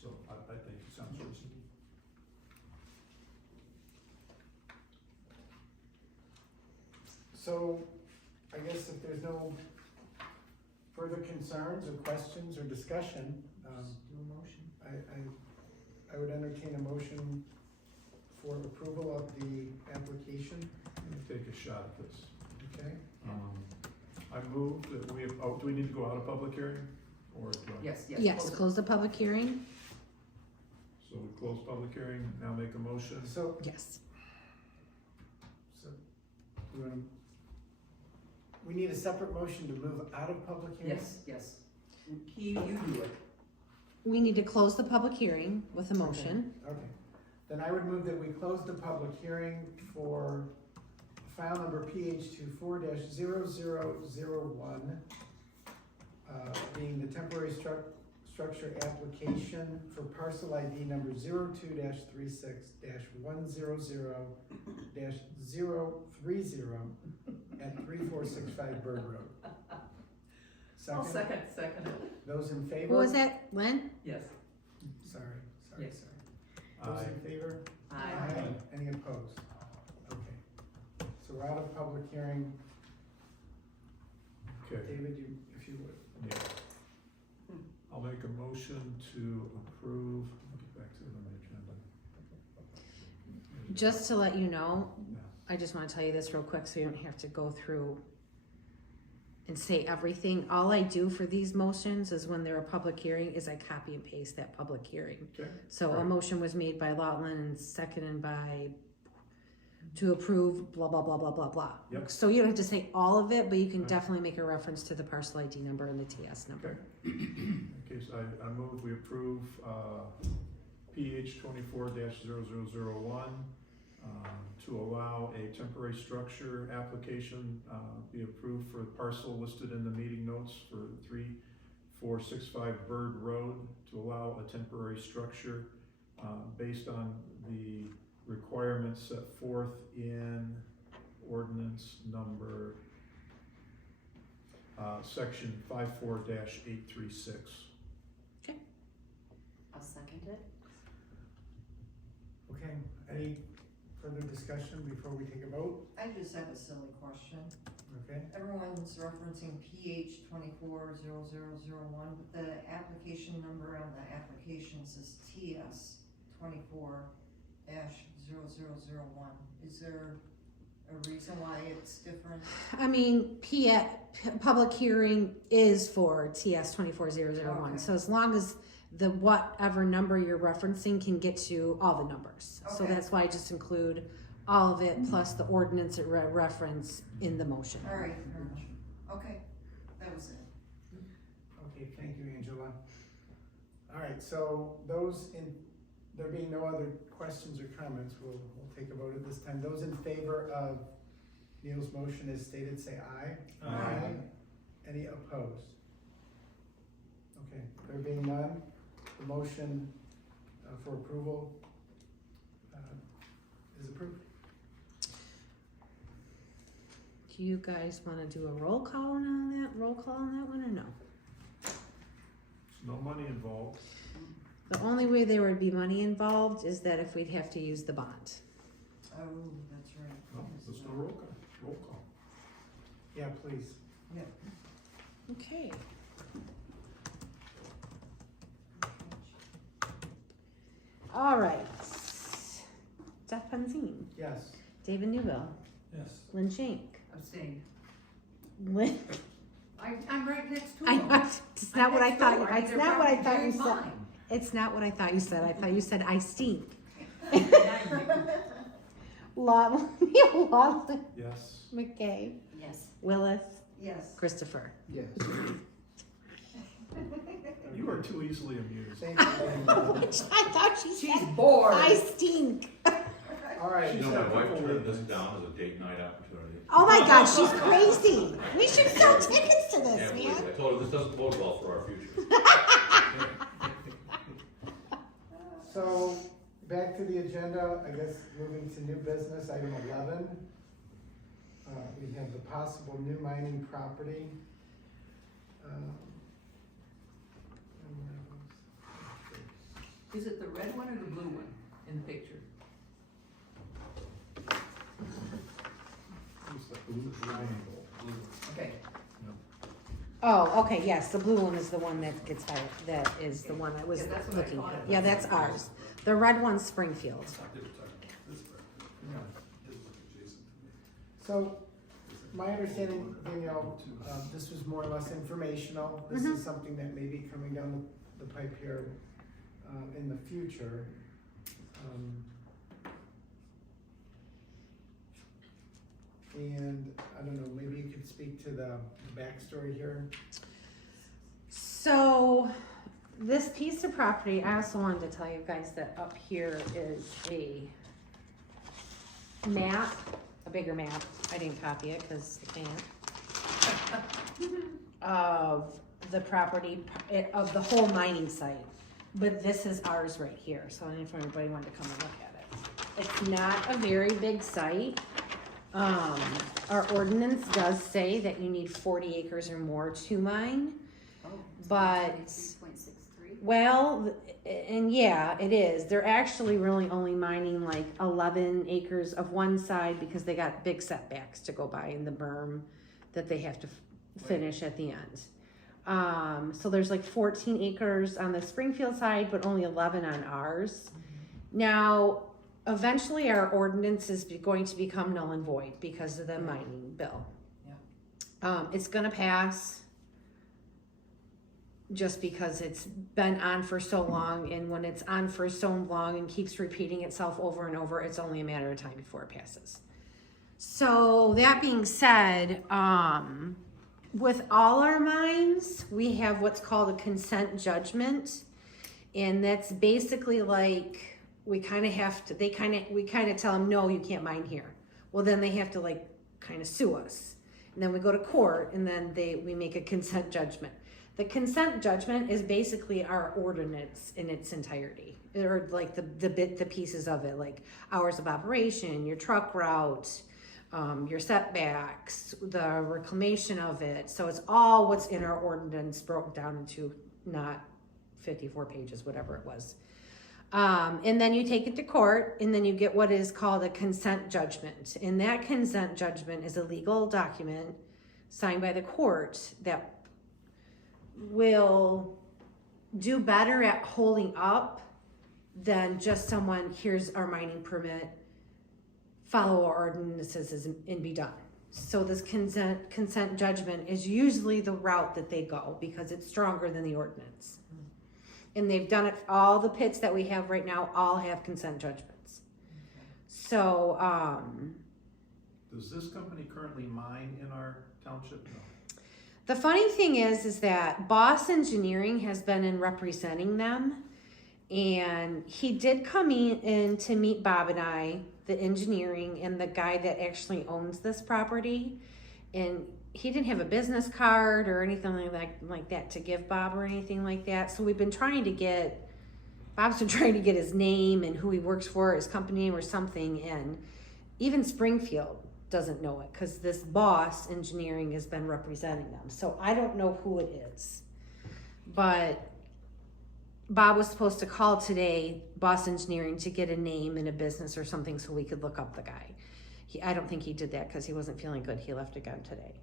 So I think it sounds reasonable. So, I guess if there's no further concerns or questions or discussion, Do a motion. I would entertain a motion for approval of the application, Let me take a shot at this. okay? I move that do we need to go out of public hearing? Or do I? Yes. yes, close the public hearing, So we close public hearing, now make a motion. So, yes. you wanna, we need a separate motion to move out of public hearing? Yes. You do it. We need to close the public hearing with a motion. Okay, then I would move that we close the public hearing for file number PH 24-0001, being the temporary structure application for parcel ID number 02-36-100-030 at 3465 Bird Road. I'll second it. Those in favor? What was that, Len? Yes. Sorry. Yes. Those Aye. in favor? Aye. Any opposed? Okay. So we're out of public hearing. Okay, David, if you would. yeah. I'll make a motion to approve, I'll get back to it on the agenda. Just to let you know, Yeah. I just wanna tell you this real quick so you don't have to go through and say everything. All I do for these motions is when they're a public hearing is I copy and paste that public hearing. Okay. So a Right. motion was made by Lautland and seconded by, to approve, blah, blah, blah, blah, blah, blah. Yep. So you don't have to say all of it, but you can Right. definitely make a reference to the parcel ID number and the TS number. Okay, so I move we approve, PH 24-0001, to allow a temporary structure application, be approved for the parcel listed in the meeting notes for 3465 Bird Road, to allow a temporary structure, based on the requirements set forth in ordinance number, section 54-836. I'll second it. Okay, any further discussion before we take a vote? I just have a silly question. Okay, Everyone's referencing PH 240001, but the application number on the application says TS 24-0001. Is there a reason why it's different? I mean, public hearing is for TS 24001. Okay. So as long as the whatever number you're referencing can get to all the numbers. So Okay. that's why I just include all of it plus the ordinance it reference in the motion. All right, okay, that was it. okay, thank you, Angela. All right, so there being no other questions or comments, we'll take a vote at this time. Those in favor of Neil's motion as stated, say aye. Aye. Any opposed? Okay, there being none, the motion for approval is approved. Do you guys want to do a roll call on that one or no? There's no money involved. The only way there would be money involved is that if we'd have to use the bond. Oh, that's right. No, there's no roll call. Roll call. Yeah, please. Okay. All right. Jeff Penzine, Yes. David Newville, Yes. Lynn Shank, Abstain. Lynn. I'm right next to I him. know, it's not what I thought. I mean, It's they're not what I probably thought you very said. fine. It's not what I thought you said. I thought you said I stink. Lawson, Yes. McKay, Yes. Willis, Yes. Christopher. Yes. You are too easily amused. Thank you, Angela. Which I thought she She's said. bored. I stink. All right. You know, my wife turned this down as a date night opportunity. Oh my God, she's crazy. We should sell tickets to this, Can't believe man. it. I told her this doesn't bode well for our future. So, back to the agenda, I guess, moving to new business, item 11. We have the possible new mining property. Is it the red one or the blue one in the picture? It's the blue triangle. Okay. Oh, okay, yes, the blue one is the one that gets hired, that is the one I was Yeah, that's what I looking thought at. it Yeah, was. that's ours. The red one's Springfield. So, my understanding, Danielle, this was more or less informational. This is something that may be coming down the pipe here in the future. And, I don't know, maybe you could speak to the backstory here? So, this piece of property, I also wanted to tell you guys that up here is a map, a bigger map. I didn't copy it because I can't. Of the property, of the whole mining site. But this is ours right here, so I don't know if everybody wanted to come and look at it. It's not a very big site. Our ordinance does say that you need 40 acres or more to mine. Oh. But- 23.63. Well, and yeah, it is. They're actually really only mining like 11 acres of one side because they got big setbacks to go by in the berm that they have to finish at the end. So there's like 14 acres on the Springfield side, but only 11 on ours. Now, eventually our ordinance is going to become null and void because of the mining bill. It's gonna pass just because it's been on for so long, and when it's on for so long and keeps repeating itself over and over, it's only a matter of time before it passes. So that being said, with all our mines, we have what's called a consent judgment, and that's basically like we kind of tell them, no, you can't mine here. Well, then they have to like kind of sue us, and then we go to court, and then we make a consent judgment. The consent judgment is basically our ordinance in its entirety, or like the pieces of it, like hours of operation, your truck route, your setbacks, the reclamation of it. So it's all what's in our ordinance broken down into not 54 pages, whatever it was. And then you take it to court, and then you get what is called a consent judgment. And that consent judgment is a legal document signed by the court that will do better at holding up than just someone, here's our mining permit, follow our ordinances and be done. So this consent judgment is usually the route that they go because it's stronger than the ordinance. And they've done it, all the pits that we have right now all have consent judgments. So, Does this company currently mine in our township? No. the funny thing is that Boss Engineering has been in representing them, and he did come in to meet Bob and I, the engineering and the guy that actually owns this property, and he didn't have a business card or anything like that to give Bob or anything like that. So we've been trying to get, Bob's been trying to get his name and who he works for, his company name or something, and even Springfield doesn't know it because this Boss Engineering has been representing them. So I don't know who it is. But Bob was supposed to call today, Boss Engineering, to get a name and a business or something so we could look up the guy. I don't think he did that because he wasn't feeling good. He left again today.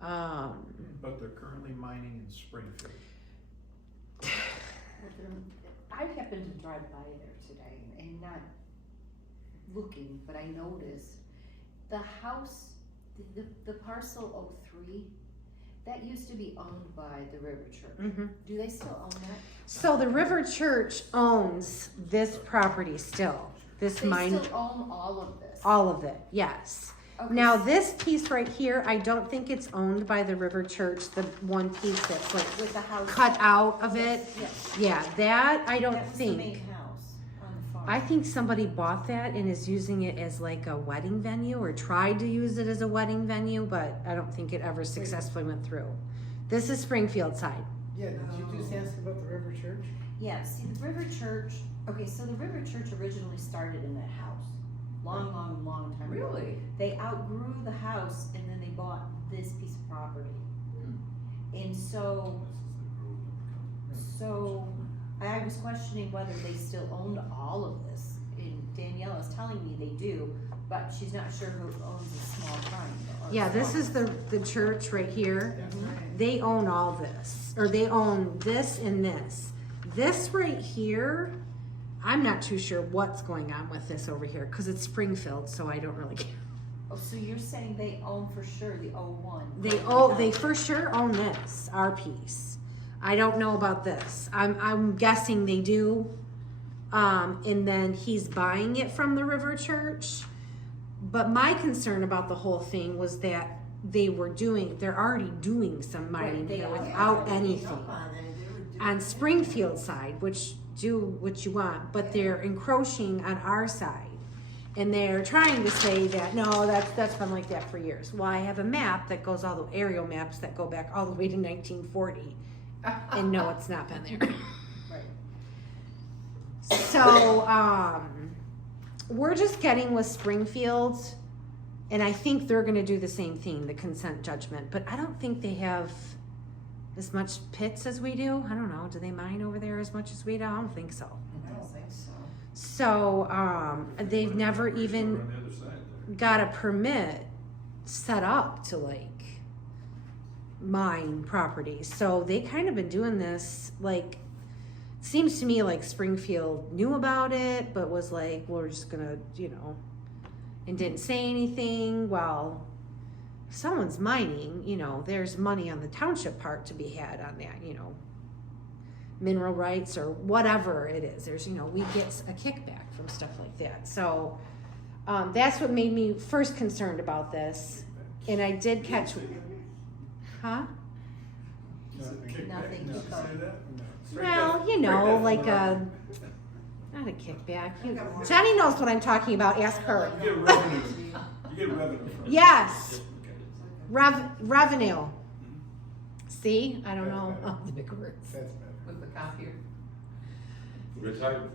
But they're currently mining in Springfield. I happened to drive by there today and not looking, but I noticed the house, the parcel 03, that used to be owned by the River Church. Mm-hmm. Do they still own that? So the River Church owns this property still. This They mine, still own all of this? all of it, yes. Okay, Now so this piece right here, I don't think it's owned by the River Church, the one piece that's like with the house. cut out of it. Yes. Yeah, that I don't That was the main think. house on the farm. I think somebody bought that and is using it as like a wedding venue or tried to use it as a wedding venue, but I don't think it ever successfully went through. This is Springfield side. Yeah, did you just ask about the River Church? Yeah, see, the River Church, okay, so the River Church originally started in that house, long time ago. Really? They outgrew the house and then they bought this piece of property. And so I was questioning whether they still owned all of this. And Danielle is telling me they do, but she's not sure who owns the small farm. Yeah, this is the church right here. Right. They own all this, or they own this and this. This right here, I'm not too sure what's going on with this over here because it's Springfield, so I don't really care. Oh, so you're saying they own for sure the 01? They for sure own this, our piece. I don't know about this. I'm guessing they do. And then he's buying it from the River Church. But my concern about the whole thing was that they're already doing some mining Right, they here are. without anything. On Springfield side, which do what you want, but they're encroaching on our side. And they're trying to say that, no, that's been like that for years. Well, I have a map that goes aerial maps that go back all the way to 1940. And no, it's not been there. Right. So, we're just getting with Springfield, and I think they're gonna do the same thing, the consent judgment, but I don't think they have as much pits as we do. I don't know, do they mine over there as much as we do? I don't think so. I don't think so. So, they've never even On the other side there. got a permit set up to like mine properties. So they kind of been doing this like seems to me like Springfield knew about it, but was like, we're just gonna, and didn't say anything. Well, if someone's mining, there's money on the township part to be had on that, mineral rights or whatever it is. There's, we get a kickback from stuff like that. So that's what made me first concerned about this. And I did catch, huh? Nothing. Well, like a, not a kickback. Jenny knows what I'm talking about. Ask her. You get revenue. You get revenue from it. Yes. Revenue. See, I don't know all the big words. That's better. With the copier. Retired.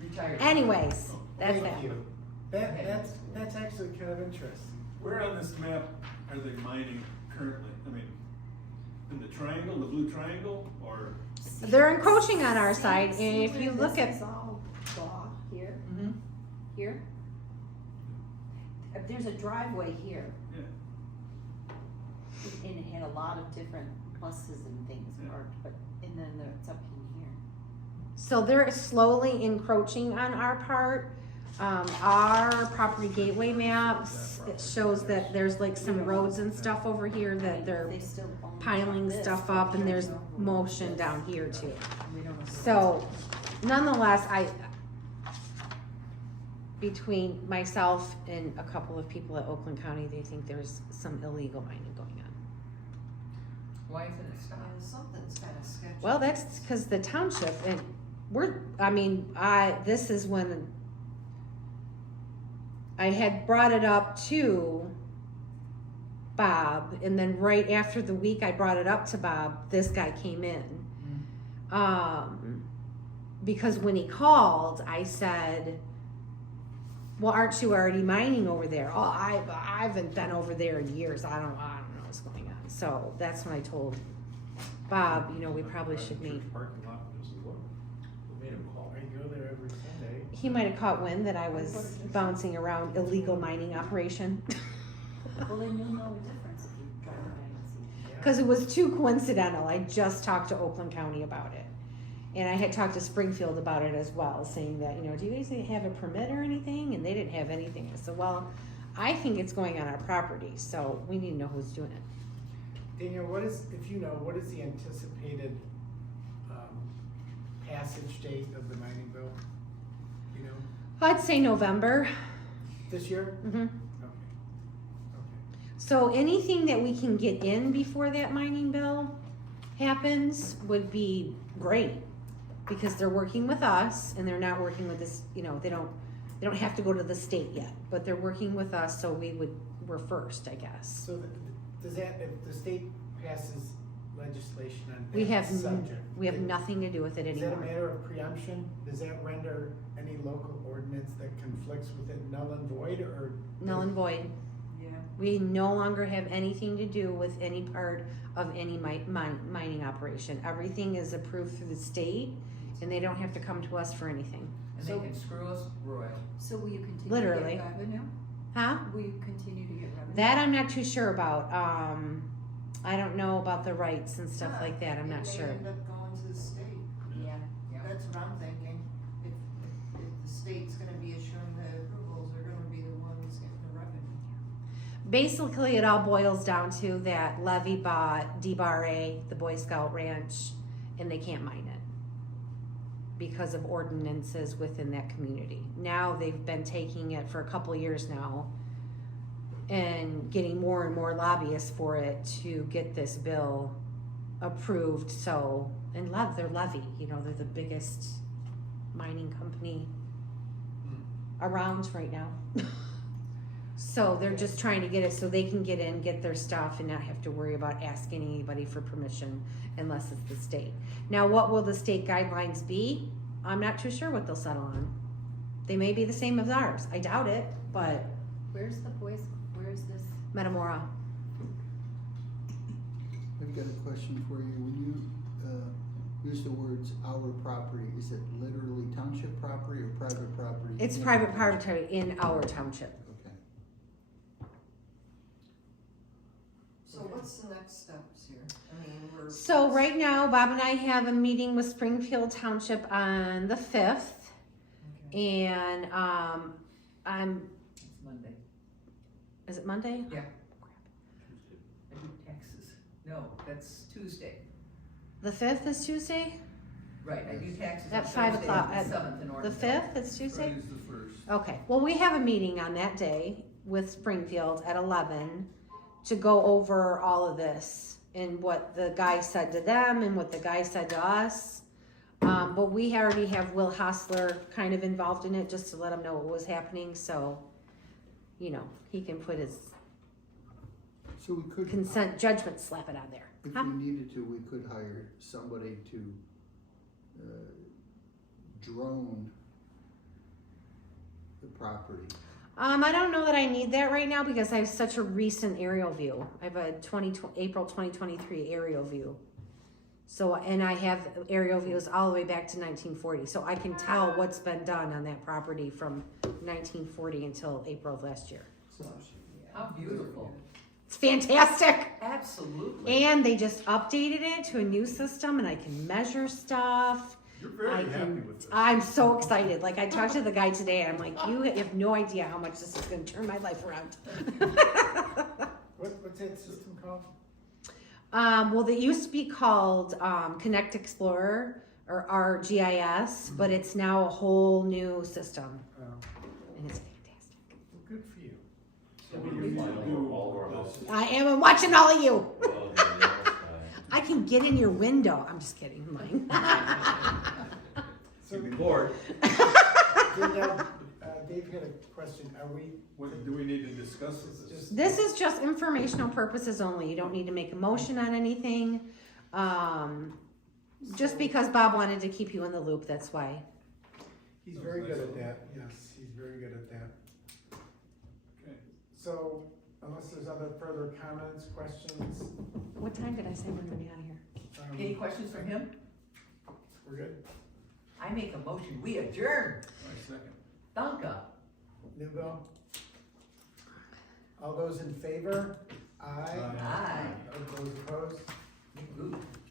Retired. Anyways, that's Thank that. you. That's actually kind of interesting. Where on this map are they mining currently? I mean, in the triangle, the blue triangle, or? They're encroaching on our side, and if you look This at, is all raw here, Mm-hmm. here. There's a driveway here, Yeah. and it had a lot of different pluses and things Yeah. marked, and then it's up in here. so they're slowly encroaching on our part. Our property gateway maps, it shows that there's like some roads and stuff over here that they're They still own piling this, stuff but up, and there's no motion this. down here too. We don't know. So, nonetheless, between myself and a couple of people at Oakland County, they think there's some illegal mining going on. Why isn't it stopped? Something's kinda sketchy. Well, that's because the township, and this is when I had brought it up to Bob, and then right after the week I brought it up to Bob, this guy came in. Because when he called, I said, well, aren't you already mining over there? Oh, I haven't been over there in years. I don't know what's going on. So that's when I told Bob, we probably should meet. Parking lot, this is what, we made him call. I go there every Sunday. He might have caught wind that I was bouncing around illegal mining operation. Well, they knew no difference if you drive around and see. Because it was too coincidental. I just talked to Oakland County about it. And I had talked to Springfield about it as well, saying that, do you guys have a permit or anything? And they didn't have anything. I said, well, I think it's going on our property, so we need to know who's doing it. Daniel, what is the anticipated passage date of the mining bill? I'd say November. This year? hmm Okay. So anything that we can get in before that mining bill happens would be great, because they're working with us and they're not working with this, they don't have to go to the state yet, but they're working with us, so we're first, I guess. So does that, if the state passes legislation on We have, that subject? we have nothing to do with it Is that a anymore. matter of preemption? Does that render any local ordinance that conflicts with it null and void, or? Null and void. Yeah. We no longer have anything to do with any part of any mining operation. Everything is approved through the state, and they don't have to come to us for anything. And So- they can screw us royal. So will you continue Literally. to get revenue? Huh? Will you continue to get revenue? That I'm not too sure about. I don't know about the rights and stuff like that. I'm not sure. It may end up going to the state. Yeah. That's what I'm thinking. If the state's gonna be issuing the approvals, they're gonna be the ones getting the revenue. Basically, it all boils down to that Levy bought D-Bar-A, the Boy Scout Ranch, and they can't mine it because of ordinances within that community. Now they've been taking it for a couple years now and getting more and more lobbyists for it to get this bill approved. So, and they're Levy, they're the biggest mining company around right now. So they're just trying to get it so they can get in, get their stuff, and not have to worry about asking anybody for permission unless it's the state. Now, what will the state guidelines be? I'm not too sure what they'll settle on. They may be the same as ours. I doubt it, but Where's this? Metamora. I've got a question for you. When you use the words "our property," is it literally township property or private property? It's private property in our township. Okay. So what's the next steps here? I mean, we're for? So right now, Bob and I have a meeting with Springfield Township on the 5th. Okay. And, I'm, It's Monday. is it Monday? Yeah. I do taxes. No, that's Tuesday. The 5th is Tuesday? Right, I do taxes At on 5 Thursday, o'clock, the at 7th in The Ortonville. 5th, it's Tuesday? Friday's the first. Okay, well, we have a meeting on that day with Springfield at 11 to go over all of this and what the guy said to them and what the guy said to us. But we already have Will Hostler kind of involved in it just to let him know what was happening, so, you know, he can put his So we could. consent judgment, slap it on there. If Huh? we needed to, we could hire somebody to, drone the property. I don't know that I need that right now because I have such a recent aerial view. I have a April 2023 aerial view. So, and I have aerial views all the way back to 1940. So I can tell what's been done on that property from 1940 until April of last year. How beautiful. It's fantastic. Absolutely. And they just updated it to a new system and I can measure stuff. You're very happy with this. I'm so excited. Like I talked to the guy today and I'm like, you have no idea how much this is going to turn my life around. What's that system called? Well, they used to be called Connect Explorer or RGIS, but it's now a whole new system and it's fantastic. Well, good for you. So we can find all of our houses. I am I'm watching all of you. Well, yeah, that's fine. I can get in your window. I'm just kidding, mine. So, You'd be bored. Dave had a question. Are we? What, do we need to discuss this? This is just informational purposes only. You don't need to make a motion on anything. Just because Bob wanted to keep you in the loop, that's why. He's very good at that. Yes, he's very good at that. Okay. So, unless there's other further comments, questions, What time did I say we're gonna be out of here? Any questions from him? We're good. I make a motion, we adjourn. My second. Danke. Newbill? All those in favor? Aye. Aye. Aye. Those opposed? Ooh.